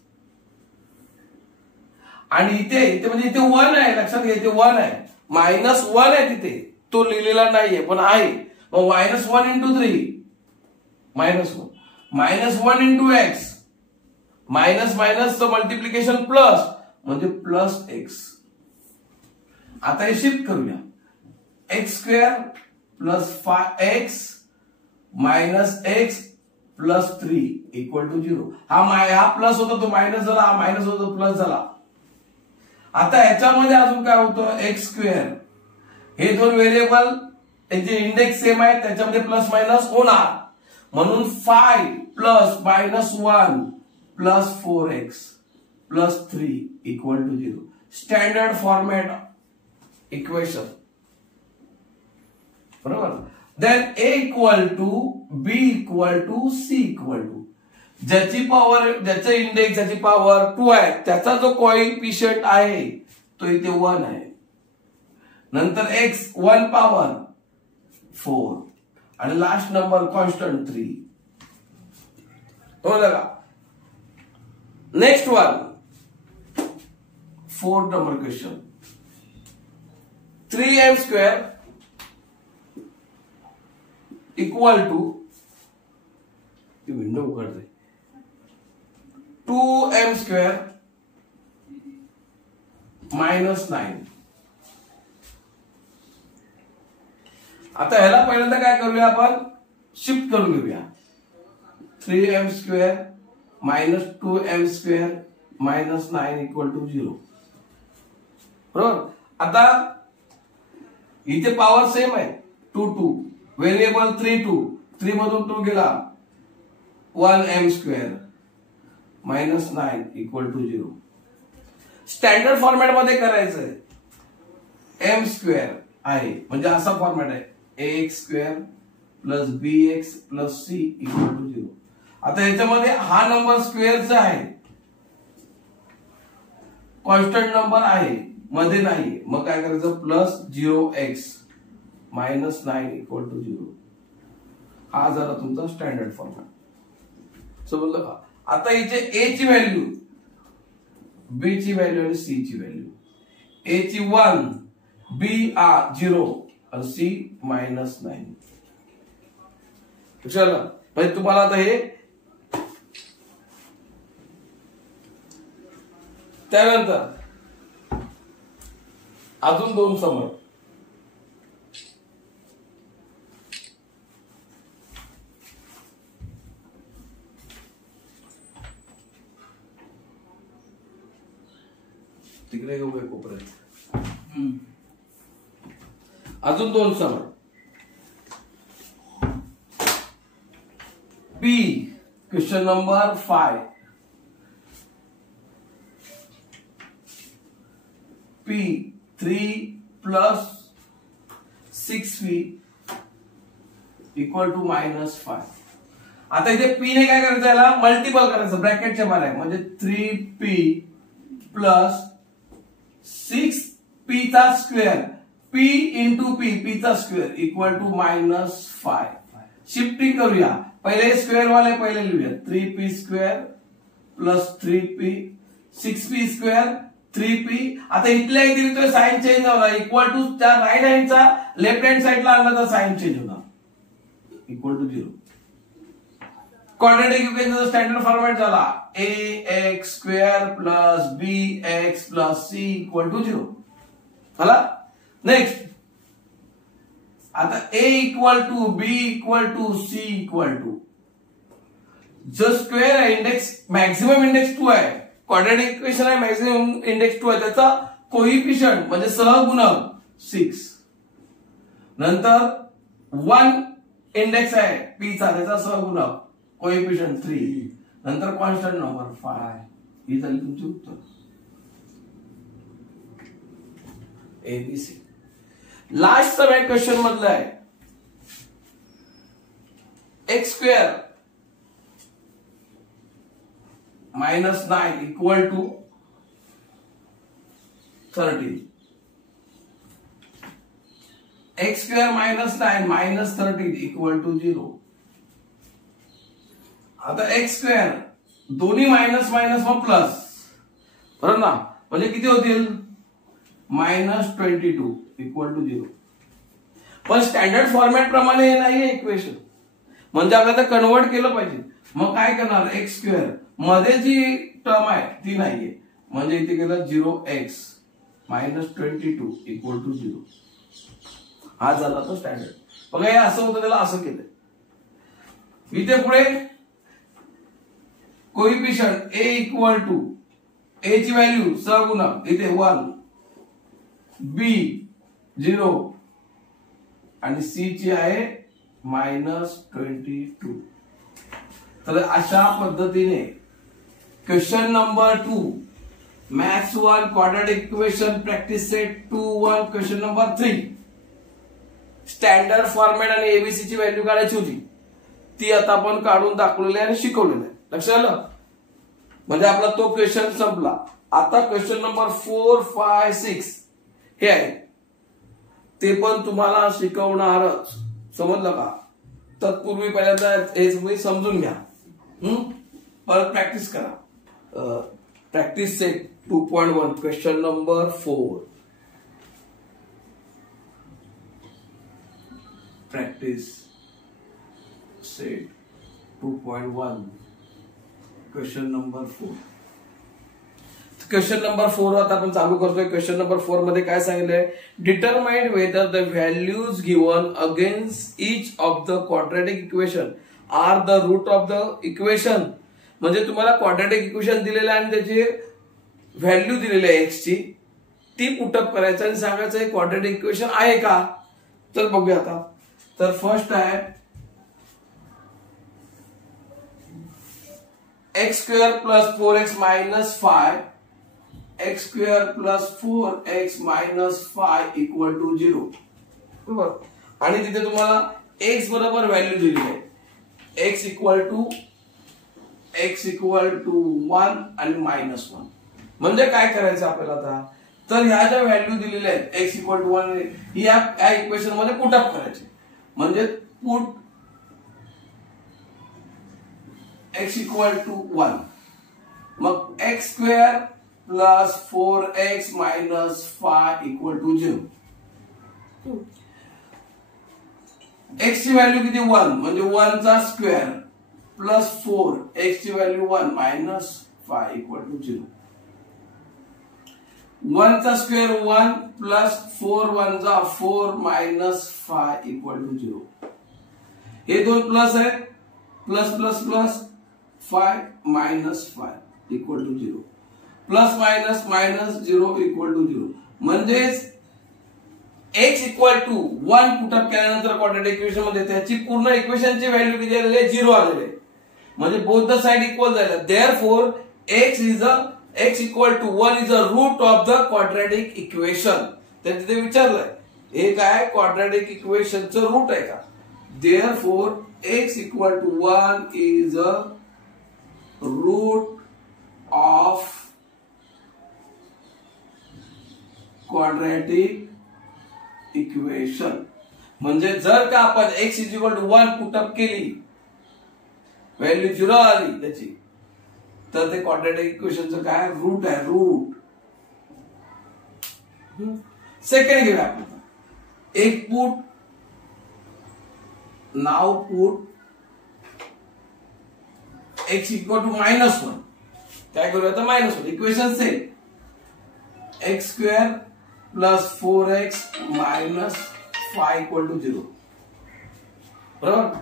आणि इथे म्हणजे इथे 1 आहे, लक्षात घ्या इथे 1 आहे, -1 आहे तिथे, तो लिहिलेला नाहीये पण आहे. मग -1 into 3 -1 into x minus multiplication plus म्हणजे प्लस x. आता हे शिफ्ट करूया, x square plus 5x minus x plus 3 equal to 0. हा प्लस होता तो मायनस झाला, हा मायनस होता तो प्लस झाला. आता ह्याच्यामध्ये अजून काय होतं, एक्स स्क्वेअर हे दोन व्हेरिएबल त्यांचे इंडेक्स सेम आहेत, त्याच्यामध्ये प्लस मायनस होणार. म्हणून 5 plus -1 plus 4x plus 3 equal to 0. Standard format equation. बरोबर. Then a equal to b equal to c equal to ज्याची पॉवर, ज्याचं इंडेक्स, ज्याची पॉवर 2 आहे त्याचा जो कोएफिशियंट आहे तो इथे 1 आहे. नंतर x 1 पॉवर 4 आणि लास्ट नंबर कॉन्स्टंट 3. समजलं का? Next one 4 number question. 3m² equal to, window उघडते, 2m² -9. आता ह्याला पहिल्यांदा काय करूया आपण, शिफ्ट करून घेऊया. 3m² -2m² -9 equal to 0. बरोबर. आता इथे पॉवर सेम आहे 2 व्हेरिएबल 3 मधून 2 गेला 1m² -9 equal to 0. Standard format मध्ये करायचंय. m² आहे म्हणजे असा फॉर्मॅट आहे ax² plus bx plus c equal to 0. आता याच्यामध्ये हा नंबर स्क्वेअरचा आहे, कॉन्स्टंट नंबर आहे, मध्ये नाही. मग काय करायचं, प्लस 0x -9 इक्वल टू 0. हा झाला तुमचा स्टँडर्ड फॉर्मॅट. समजलं का? आता इथे a ची व्हॅल्यू, b ची व्हॅल्यू आणि c ची व्हॅल्यू. a ची 1, b 0 आणि c -9. चला म्हणजे तुम्हाला आता हे, त्यानंतर अजून 2 समज. तिकडे घेऊ काय कोपऱ्यात. अजून 2 समज. B question number 5. P 3 plus 6v equal to -5. आता इथे p ने काय करायचं, याला मल्टिपल करायचं ब्रॅकेटच्या बाहेर, म्हणजे 3p प्लस 6p चा स्क्वेअर, p इंटू p चा स्क्वेअर इक्वल टू -5. शिफ्टिंग करूया. पहिले स्क्वेअर वाले पहिले लिहूया. 3p² plus 3p 6p² 3p. आता इथल्या इथे लिहितोय, साइन चेंज झाला, इक्वल टू त्या राईट हँडचा लेफ्ट हँड साइडला आणला तर साइन चेंज होणार, इक्वल टू 0. क्वाड्रॅटिक इक्वेशनचा स्टँडर्ड फॉर्मॅट झाला ax² plus bx plus c equal to 0. झाला. नेक्स्ट आता a equal to b equal to c equal to, जो स्क्वेअर आहे इंडेक्स, मॅक्सिमम इंडेक्स 2 आहे, क्वाड्रॅटिक इक्वेशन आहे, मॅक्सिमम इंडेक्स 2 आहे, त्याचा कोइफिशियंट म्हणजे सहगुणक 6. नंतर 1 इंडेक्स आहे p चा, त्याचा सहगुणक कोइफिशियंट 3. नंतर कॉन्स्टंट नंबर 5. ही झाली तुमची उत्तर ABC. लास्ट समय क्वेश्चन मधलं आहे x² -9 equal to 13. x² -9 -13 equal to 0. आता x² दोन्ही मायनस मायनस मग प्लस, बरोबर ना, म्हणजे किती होतील -22 इक्वल टू 0. पण स्टँडर्ड फॉर्मॅट प्रमाणे हे नाहीये इक्वेशन, म्हणजे आपल्याला कन्वर्ट केलं पाहिजे. मग काय करणार, x² मध्ये जी टर्म आहे ती नाहीये, म्हणजे इथे गेलं 0x -22 इक्वल टू 0. हा झाला तो स्टँडर्ड. बघा हे असं होतं, त्याला असं केलं. इथे पुढे coefficient a equal to, a ची व्हॅल्यू सहगुणक इथे 1, b 0 आणि c ची आहे -22. तर अशा पद्धतीने question number 2 maths 1 quadratic equation practice set 2-1 question number 3 standard format आणि एबीसी ची व्हॅल्यू काढायची होती, ती आता आपण काढून दाखवलेली आहे आणि शिकवलेली आहे. लक्षात आलं? म्हणजे आपला तो क्वेश्चन संपला. आता क्वेश्चन नंबर 4, 5, 6 हे आहे, ते पण तुम्हाला शिकवणारच. समजलं का? तत्पूर्वी पहिल्यांदा हे तुम्ही समजून घ्या, परत प्रॅक्टिस करा. Practice set 2.1 question number 4. Practice set 2.1 question number 4. Question number 4 आता आपण चालू करतोय. क्वेश्चन नंबर 4 मध्ये काय सांगितलंय? Determine whether the values given against each of the quadratic equation are the root of the equation. म्हणजे तुम्हाला क्वाड्रॅटिक इक्वेशन दिलेलं आहे आणि त्याची व्हॅल्यू दिलेली आहे एक्स ची, ती पुटअप करायचं आणि सांगायचं हे क्वाड्रॅटिक इक्वेशन आहे का. तर बघूया आता. तर फर्स्ट आहे x square plus 4x minus 5 x square plus 4x minus 5 equal to 0. बरोबर. आणि तिथे तुम्हाला x बरोबर व्हॅल्यू दिली आहे, x इक्वल टू 1 आणि मायनस 1. म्हणजे काय करायचं आपल्याला आता? तर ह्या ज्या व्हॅल्यू दिलेल्या आहेत x इक्वल टू 1 या इक्वेशन मध्ये पुट अप करायचे. म्हणजे पुट x इक्वल टू 1, मग x square plus 4x minus 5 equal to 0. x ची व्हॅल्यू किती? 1, म्हणजे 1 चा स्क्वेअर प्लस 4 x ची व्हॅल्यू 1 मायनस 5 इक्वल टू 0. 1 चा स्क्वेअर 1 प्लस 4 1 जा 4 मायनस 5 इक्वल टू 0. हे दोन प्लस आहेत, plus plus plus 5 minus 5 equal to 0. Plus minus minus 0 equal to 0. म्हणजेच x इक्वल टू 1 पुटअप केल्यानंतर क्वाड्रॅटिक इक्वेशन मध्ये त्याची पूर्ण इक्वेशनची व्हॅल्यू किती आलेली आहे? 0 आलेली आहे. म्हणजे बोथ द साइड इक्वल झाले. Therefore x equal to 1 is a root of the quadratic equation. तर तिथे विचारलंय हे काय क्वाड्रॅटिक इक्वेशनचं रूट आहे का? Therefore x equal to 1 is a root of quadratic equation. म्हणजे जर का आपण x is equal to 1 put up केली, व्हॅल्यू 0 आली त्याची, तर ते क्वाड्रॅटिक इक्वेशनचं काय? रूट आहे, रूट. सेकंड घेऊया आपण. एक पुट, नाव put x equal to minus 1. काय करूया आता? Minus 1 equation same. X square plus 4x minus 5 equal to 0. बरोबर.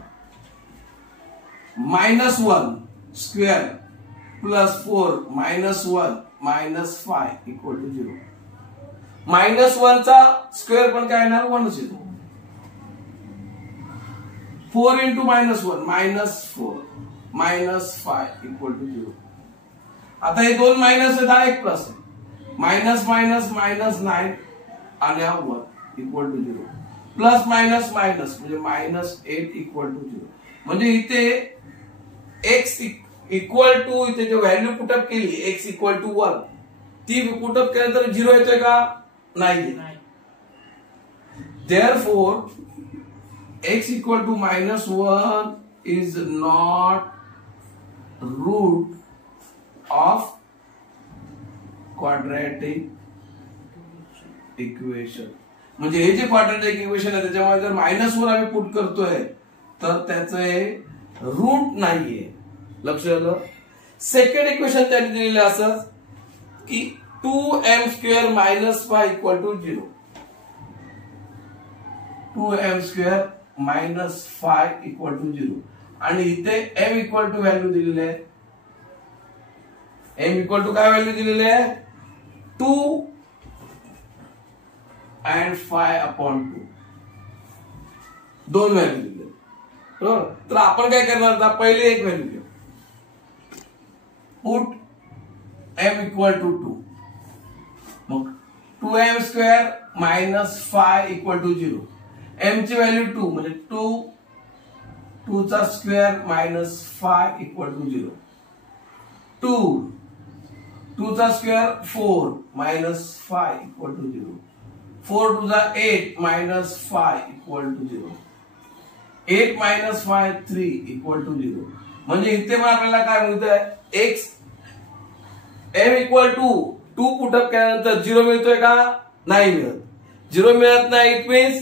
Minus 1 square plus 4 minus 1 minus 5 equal to 0. Minus 1 चा स्क्वेअर पण काय येणार? 1 च येतो. 4 into minus 1 minus 4 minus 5 equal to 0. आता हे दोन मायनस आहेत, हा एक प्लस आहे. मायनस मायनस मायनस 9 आणि हा 1 equal to 0. Plus minus minus म्हणजे मायनस 8 इक्वल टू 0. म्हणजे इथे x इक्वल टू इथे जो व्हॅल्यू पुटअप केली x इक्वल टू 1, ती पुटअप केल्यानंतर 0 येतोय का? नाही. Therefore x equal to minus 1 is not root of quadratic equation. म्हणजे हे जे क्वाड्रॅटिक इक्वेशन आहे त्याच्यामुळे जर मायनस 1 आम्ही पुट करतोय तर त्याचं रूट नाहीये. लक्षात आलं? सेकंड इक्वेशन त्यांनी दिलेलं असं की 2m square minus 5 equal to 0. 2m square minus 5 equal to 0. आणि इथे m इक्वल टू व्हॅल्यू दिलेली आहे. m इक्वल टू काय व्हॅल्यू दिलेली आहे? 2 and 5 upon 2. दोन व्हॅल्यू दिले. बरोबर. तर आपण काय करणार? पहिले एक व्हॅल्यू घेऊ. पुट m इक्वल टू 2, मग 2m square minus 5 equal to 0. m ची व्हॅल्यू 2 म्हणजे 2 चा स्क्वेअर मायनस 5 इक्वल टू 0. 2 चा स्क्वेअर 4 मायनस 5 इक्वल टू 0. 4 टू जा 8 minus 5 equal to 0. 8 minus 5 3 equal to 0. म्हणजे इथे पण आपल्याला काय मिळतंय x m equal to 2 put up केल्यानंतर 0 मिळतोय का? नाही मिळत. 0 मिळत नाही. It means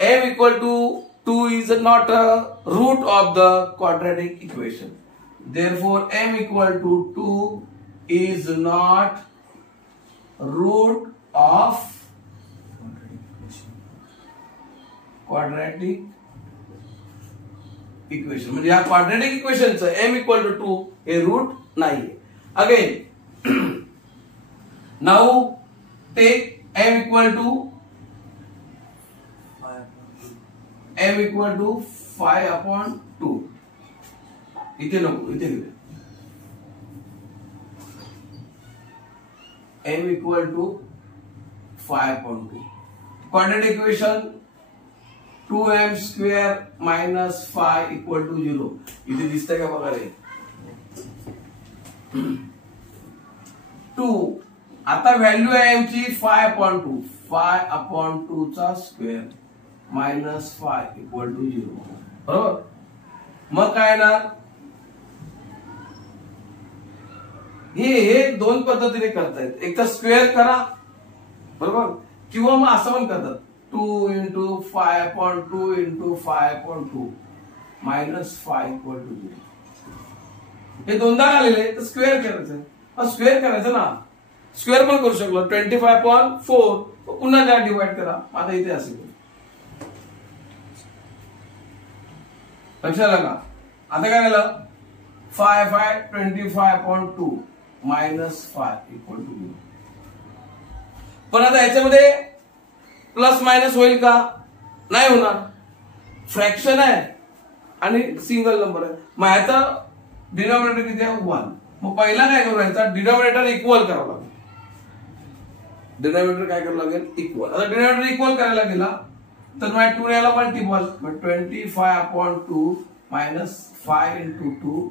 m equal to 2 is not a root of the quadratic equation. Therefore, m equal to 2 is not root of quadratic equation. म्हणजे या quadratic equation चं m equal to 2 हे रूट नाहीये. Again, now take m equal to 5 upon 2. इथे नको, इथे घेऊ. m equal to 5 upon 2. Quadratic equation 2m square minus 5 equal to 0. इथे दिसतंय का बघा रे. 2 आता व्हॅल्यू आहे m ची 5 upon 2. 5 upon 2 चा स्क्वेअर मायनस 5 इक्वल टू 0. बरोबर. मग काय ना हे दोन पद्धतीने करतायत. एक तर स्क्वेअर करा, बरोबर, किंवा मग असं पण करतात 2 into 5 upon 2 into 5 upon 2 minus 5 equal to 0. हे दोनदा आलेले तर स्क्वेअर करायचं. स्क्वेअर करायचं ना, स्क्वेअर पण करू शकलो. 25 upon 4 पुन्हा त्याला डिवाइड करा. आता इथे असेल. लक्षात आलं का? आता काय झालं? 5 25 upon 2 मायनस 5 इक्वल टू 0. पण आता याच्यामध्ये प्लस मायनस होईल का? नाही होणार. फ्रॅक्शन आहे आणि सिंगल नंबर आहे. मग ह्याचा डिनॉमिनेटर किती आहे? 1. मग पहिला काय करू? ह्याचा डिनॉमिनेटर इक्वल करावं लागेल. डिनॉमिनेटर काय करावं लागेल? इक्वल. आता डिनॉमिनेटर इक्वल करायला गेला तर माझ्या 2 याला मल्टिपल. मग 25 upon 2 minus 5 into 2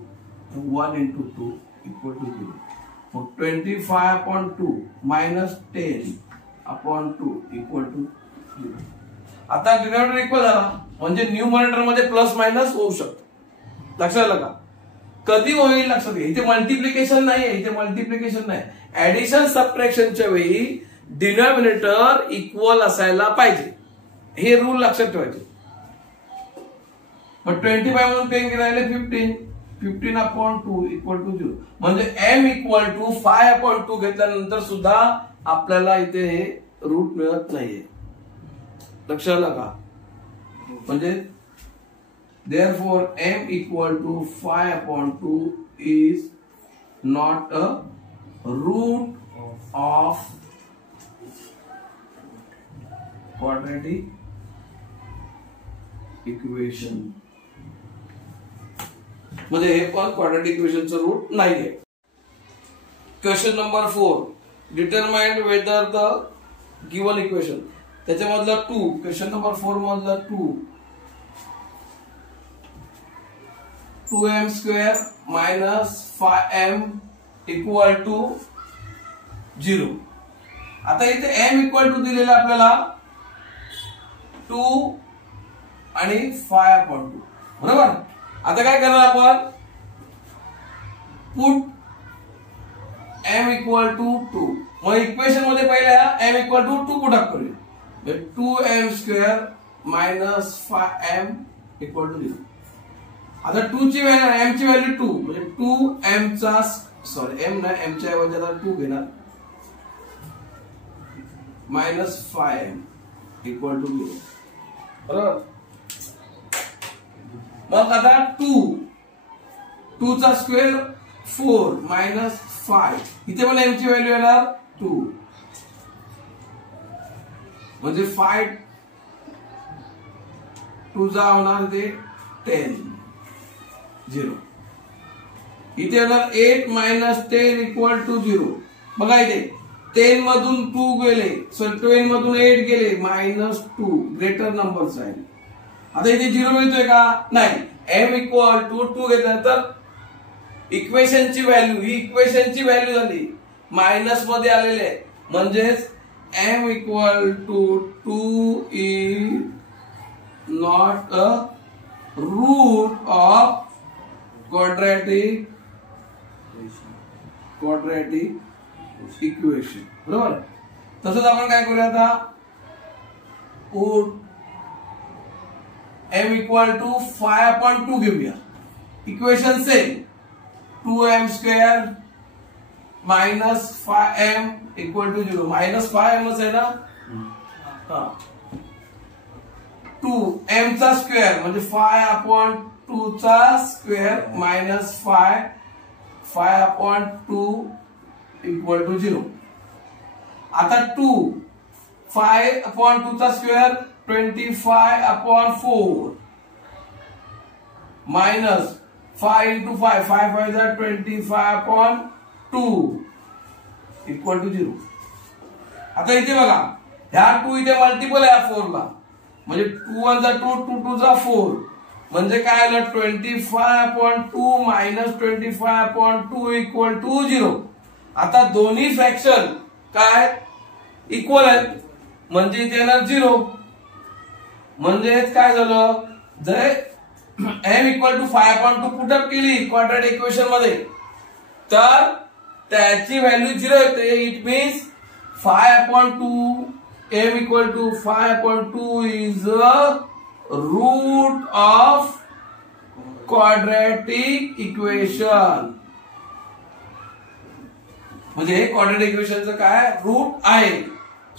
1 into 2 equal to 0. मग 25 upon 2 minus 10 upon 2 equal to 0. आता डिनॉमिनेटर इक्वल झाला म्हणजे न्यूमरेटर मध्ये प्लस मायनस होऊ शकतो. लक्षात आलं का? कधी होईल लक्षात घ्या. इथे मल्टिप्लिकेशन नाही आहे, इथे मल्टिप्लिकेशन नाही. ऍडिशन सबट्रॅक्शनच्या वेळी डिनॉमिनेटर इक्वल असायला पाहिजे. हे रूल लक्षात ठेवायचे. मग 25 मधून 10 गेले 15. 15 upon 2 इक्वल टू 0. म्हणजे m इक्वल टू 5 upon 2 घेतल्यानंतर सुद्धा आपल्याला इथे हे रूट मिळत नाहीये. लक्षात आलं का? म्हणजे therefore m equal to 5 upon 2 is not a root of quadratic equation. म्हणजे हे पण क्वाड्रॅटिक इक्वेशनचं रूट नाहीये. Question number 4. Determine whether the given equation. त्याच्यामधलं 2. क्वेश्चन नंबर 4 मधलं 2m square minus 5m equal to 0. आता इथे m इक्वल टू दिलेला आपल्याला 2 आणि 5 upon 2. बरोबर. आता काय करणार आपण? Put m equal to 2. मग इक्वेशन मध्ये पहिला m equal to 2 put up करूया. 2m square minus 5m equal to 0. आता 2 ची व्हॅल्यू m ची व्हॅल्यू 2 म्हणजे 2m चा सॉरी m ना m च्या ऐवजी आता 2 घेणार मायनस 5m इक्वल टू 0. बरोबर. मग आता 2 चा स्क्वेअर 4 मायनस 5. इथे पण m ची व्हॅल्यू येणार 2 म्हणजे 5 2 जा होणार ते 10 0. इथे येणार 8 - 10 = 0. बघा इथे 10 मधून 2 गेले, सॉरी 10 मधून 8 गेले, -2 ग्रेटर नंबर्स आहे. आता इथे 0 मिळतोय का? नाही. m = 2 घेतल्यानंतर इक्वेशनची व्हॅल्यू, ही इक्वेशनची व्हॅल्यू झाली, मायनस मध्ये आलेले आहे, म्हणजेच m = 2 is not a root of quadratic equation. बरोबर. तसंच आपण काय करूया आता, m = 5/2 घेऊया. Equation same, 2m² - 5m = 0. -5m आहे ना, 2m चा स्क्वेअर म्हणजे 5/2 चा स्क्वेअर -5/2 = 0. आता 5/2 चा स्क्वेअर 25/4 मायनस 5 × 5 5 5 25/2 = 0. आता इथे बघा, ह्या 2 इथे मल्टिपल आहे 4 ला, म्हणजे 2 × 2 2 2 = 4, म्हणजे काय आलं 25/2 - 25/2 = 0. आता दोन्ही फ्रॅक्शन काय इक्वल आहेत, म्हणजे इथे येणार 0. म्हणजेच काय झालं, जर m = 5/2 पुट अप केली क्वाड्रॅटिक इक्वेशन मध्ये, तर त्याची व्हॅल्यू 0 येते. It means 5/2 m = 5/2 is a root of quadratic equation. म्हणजे हे क्वाड्रॅटिक इक्वेशनचं काय रूट आहे,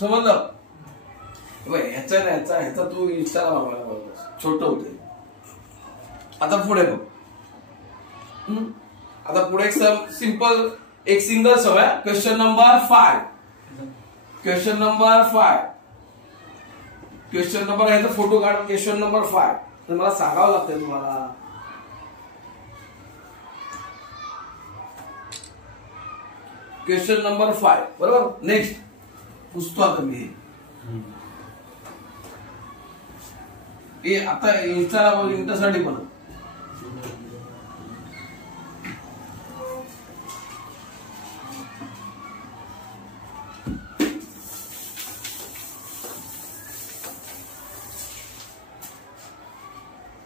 समजलं? ह्याचा तू इंस्टाला बघायला छोट होते. आता पुढे बघ, आता पुढे एक सिंपल एक सिंगल सम आहे. Question number 5. Question number 5. Question number ह्याचा फोटो काढ. क्वेश्चन नंबर 5 तर मला सांगावं लागतंय तुम्हाला. क्वेश्चन नंबर 5 बरोबर. नेक्स्ट पुसतो आता मी हे आता इंस्टासाठी पण.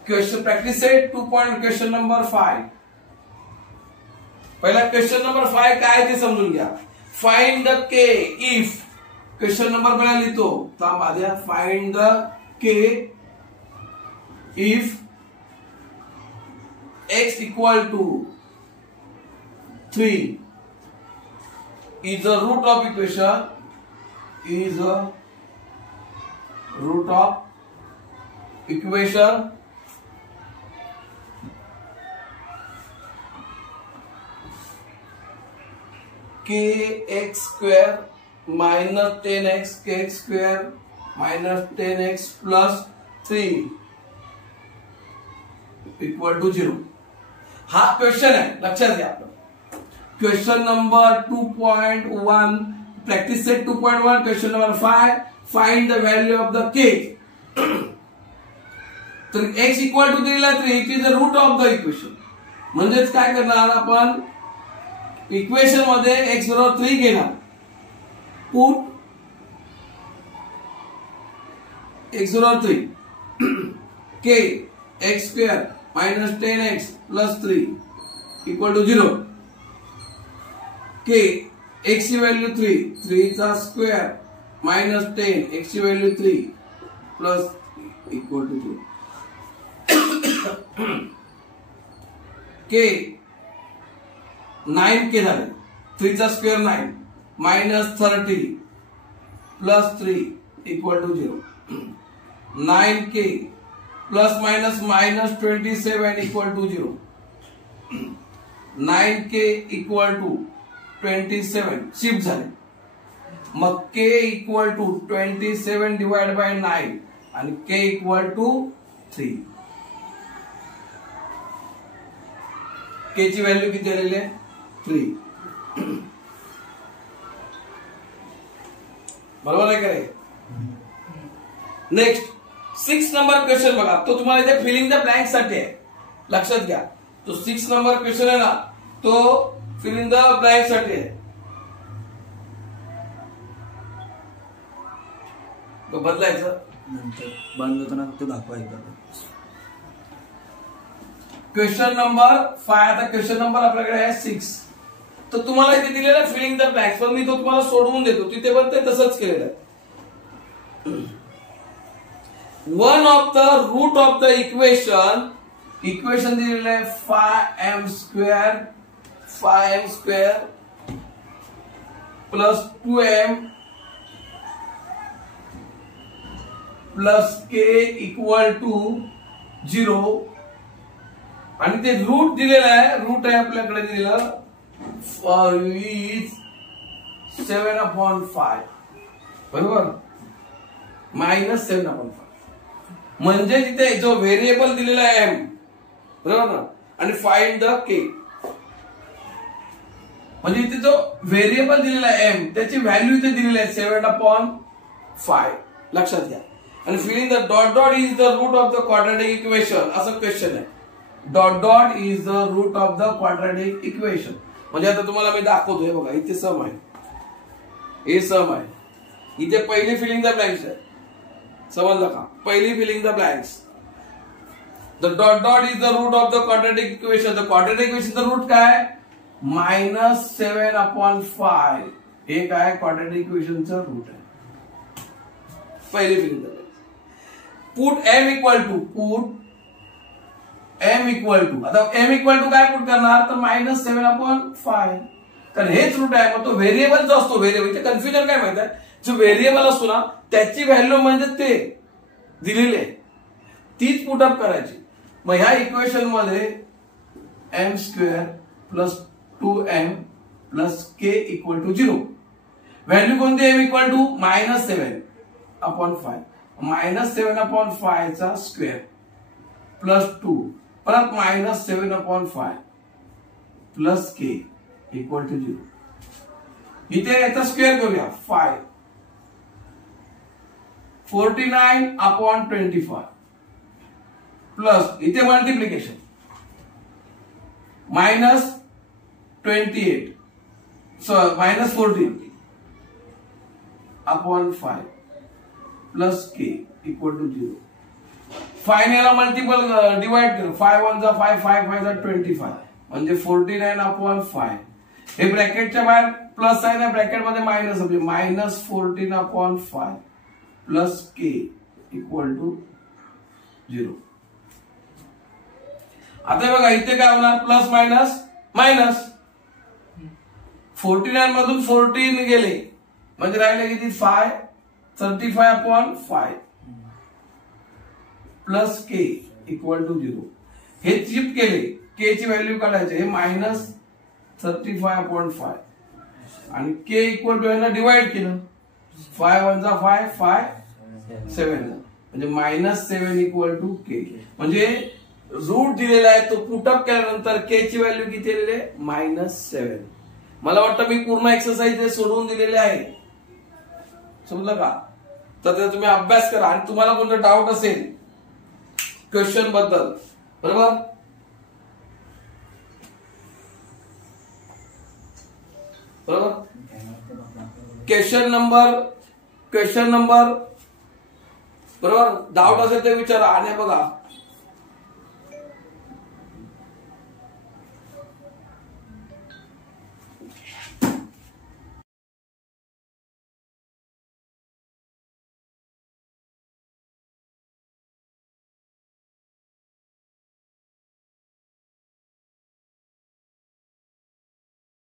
Question practice set 2 point. Question number 5. पहिला क्वेश्चन नंबर 5 काय ते समजून घ्या. Find the K if. Question number पहिला लिहितो, थांब Adya. Find the K if x = 3 is a root of equation, is a root of equation kx² - 10x kx² - 10x + 3 = 0. हा question आहे, लक्षात घ्या. आपलं question number 2.1 practice set 2.1. Question number 5 find the value of the K. तर x = 3 ला 3 it is the root of the equation. म्हणजेच काय करणार आपण, इक्वेशन मध्ये x = 3 घेणार. Put x = 3 k x² - 10x + 3 = 0. k x ची व्हॅल्यू 3 3 चा स्क्वेअर - 10 x ची व्हॅल्यू 3 प्लस = 0. k 9 के झाले, 3 चा स्क्वेअर 9 -30 + 3 = 0. 9k ± -27 = 0. 9k = 27 शिफ्ट झाले. मग k = 27 / 9 आणि k = 3. के ची व्हॅल्यू किती आलेली आहे 3. बरोबर आहे का रे? नेक्स्ट 6 नंबर क्वेश्चन बघा. तो तुम्हाला इथे फिलिंग द ब्लँक साठी आहे, लक्षात घ्या. तो 6 नंबर क्वेश्चन आहे ना, तो फिलिंग द ब्लँक साठी आहे. तो बदलायचं नंतर बंद होताना फक्त दाखवायचं. Question number 5. आता क्वेश्चन नंबर आपल्याकडे आहे 6. तर तुम्हाला इथे दिलेलं आहे फिलिंग द ब्लँक्स, पण मी तो तुम्हाला सोडवून देतो. तिथे पण ते तसंच केलेलं आहे. One of the root of the equation दिलेलं आहे 5m square plus 2m plus k equal to 0. आणि ते रूट दिलेलं आहे, रूट आहे आपल्याकडे दिलेलं 7/5 बरोबर, -7/5. म्हणजे तिथे जो व्हेरिएबल दिलेला आहे m बरोबर ना, आणि फाइंड द k. म्हणजे इथे जो व्हेरिएबल दिलेला आहे m त्याची व्हॅल्यू इथे दिलेली आहे 7/5, लक्षात घ्या. आणि filling the dot dot is the root of the quadratic equation, असं क्वेश्चन आहे. Dot dot is the root of the quadratic equation. म्हणजे आता तुम्हाला मी दाखवतोय बघा, इथे सम आहे, हे सम आहे, इथे पहिली फिलिंग द ब्लँक्स आहे. समजलं का? पहिली filling the blanks. The dot dot is the root of the quadratic equation. The quadratic इक्वेशनचं रूट काय? -7/5. हे काय क्वाड्रॅटिक इक्वेशनचं रूट आहे. पहिली filling the blanks. Put m equal to आता m इक्वल टू काय पुट करणार, तर -7/5. कारण हेच रूट आहे. मग तो व्हेरिएबल जो असतो, व्हेरिएबल इथे कन्फ्युजन काय माहिती आहे, जो व्हेरिएबल असतो ना त्याची व्हॅल्यू म्हणजे ते दिलेली आहे, तीच पुटअप करायची. मग ह्या इक्वेशन मध्ये m² plus 2m plus k equal to 0. Value कोणती? m equal to -7/5. -7/5 चा स्क्वेअर प्लस 2 परत -7/5 प्लस k इक्वल टू 0. इथे याचा स्क्वेअर करूया 5. 49/25 प्लस इथे multiplication -28 -14/5 plus k equal to 0. 5 याला मल्टिपल डिवाइड करू. 5 1 जा 5, 5 5 जा 25 म्हणजे 49/5. हे ब्रॅकेटच्या बाहेर प्लस आहे ना, ब्रॅकेट मध्ये मायनस म्हणजे -14/5 प्लस k इक्वल टू 0. आता बघा इथे काय होणार, प्लस मायनस मायनस. 49 मधून 14 गेले म्हणजे राहिले किती 5, 35/5 प्लस k इक्वल टू 0. हे चिप केले, k ची व्हॅल्यू काढायची. हे -35/5 आणि k इक्वल टू यांना डिवाइड केलं. 5 1 जा 5, 5 7 म्हणजे -7 इक्वल टू k. म्हणजे रूट दिलेला आहे, तो पुटअप केल्यानंतर k ची व्हॅल्यू किती आलेली आहे -7. मला वाटतं मी पूर्ण एक्सरसाइज सोडवून दिलेले आहे. समजलं का? तर तुम्ही अभ्यास करा. आणि तुम्हाला कोणतं डाऊट असेल क्वेश्चन बद्दल, बरोबर, क्वेश्चन नंबर बरोबर, डाऊट असेल ते विचारा. आणि बघा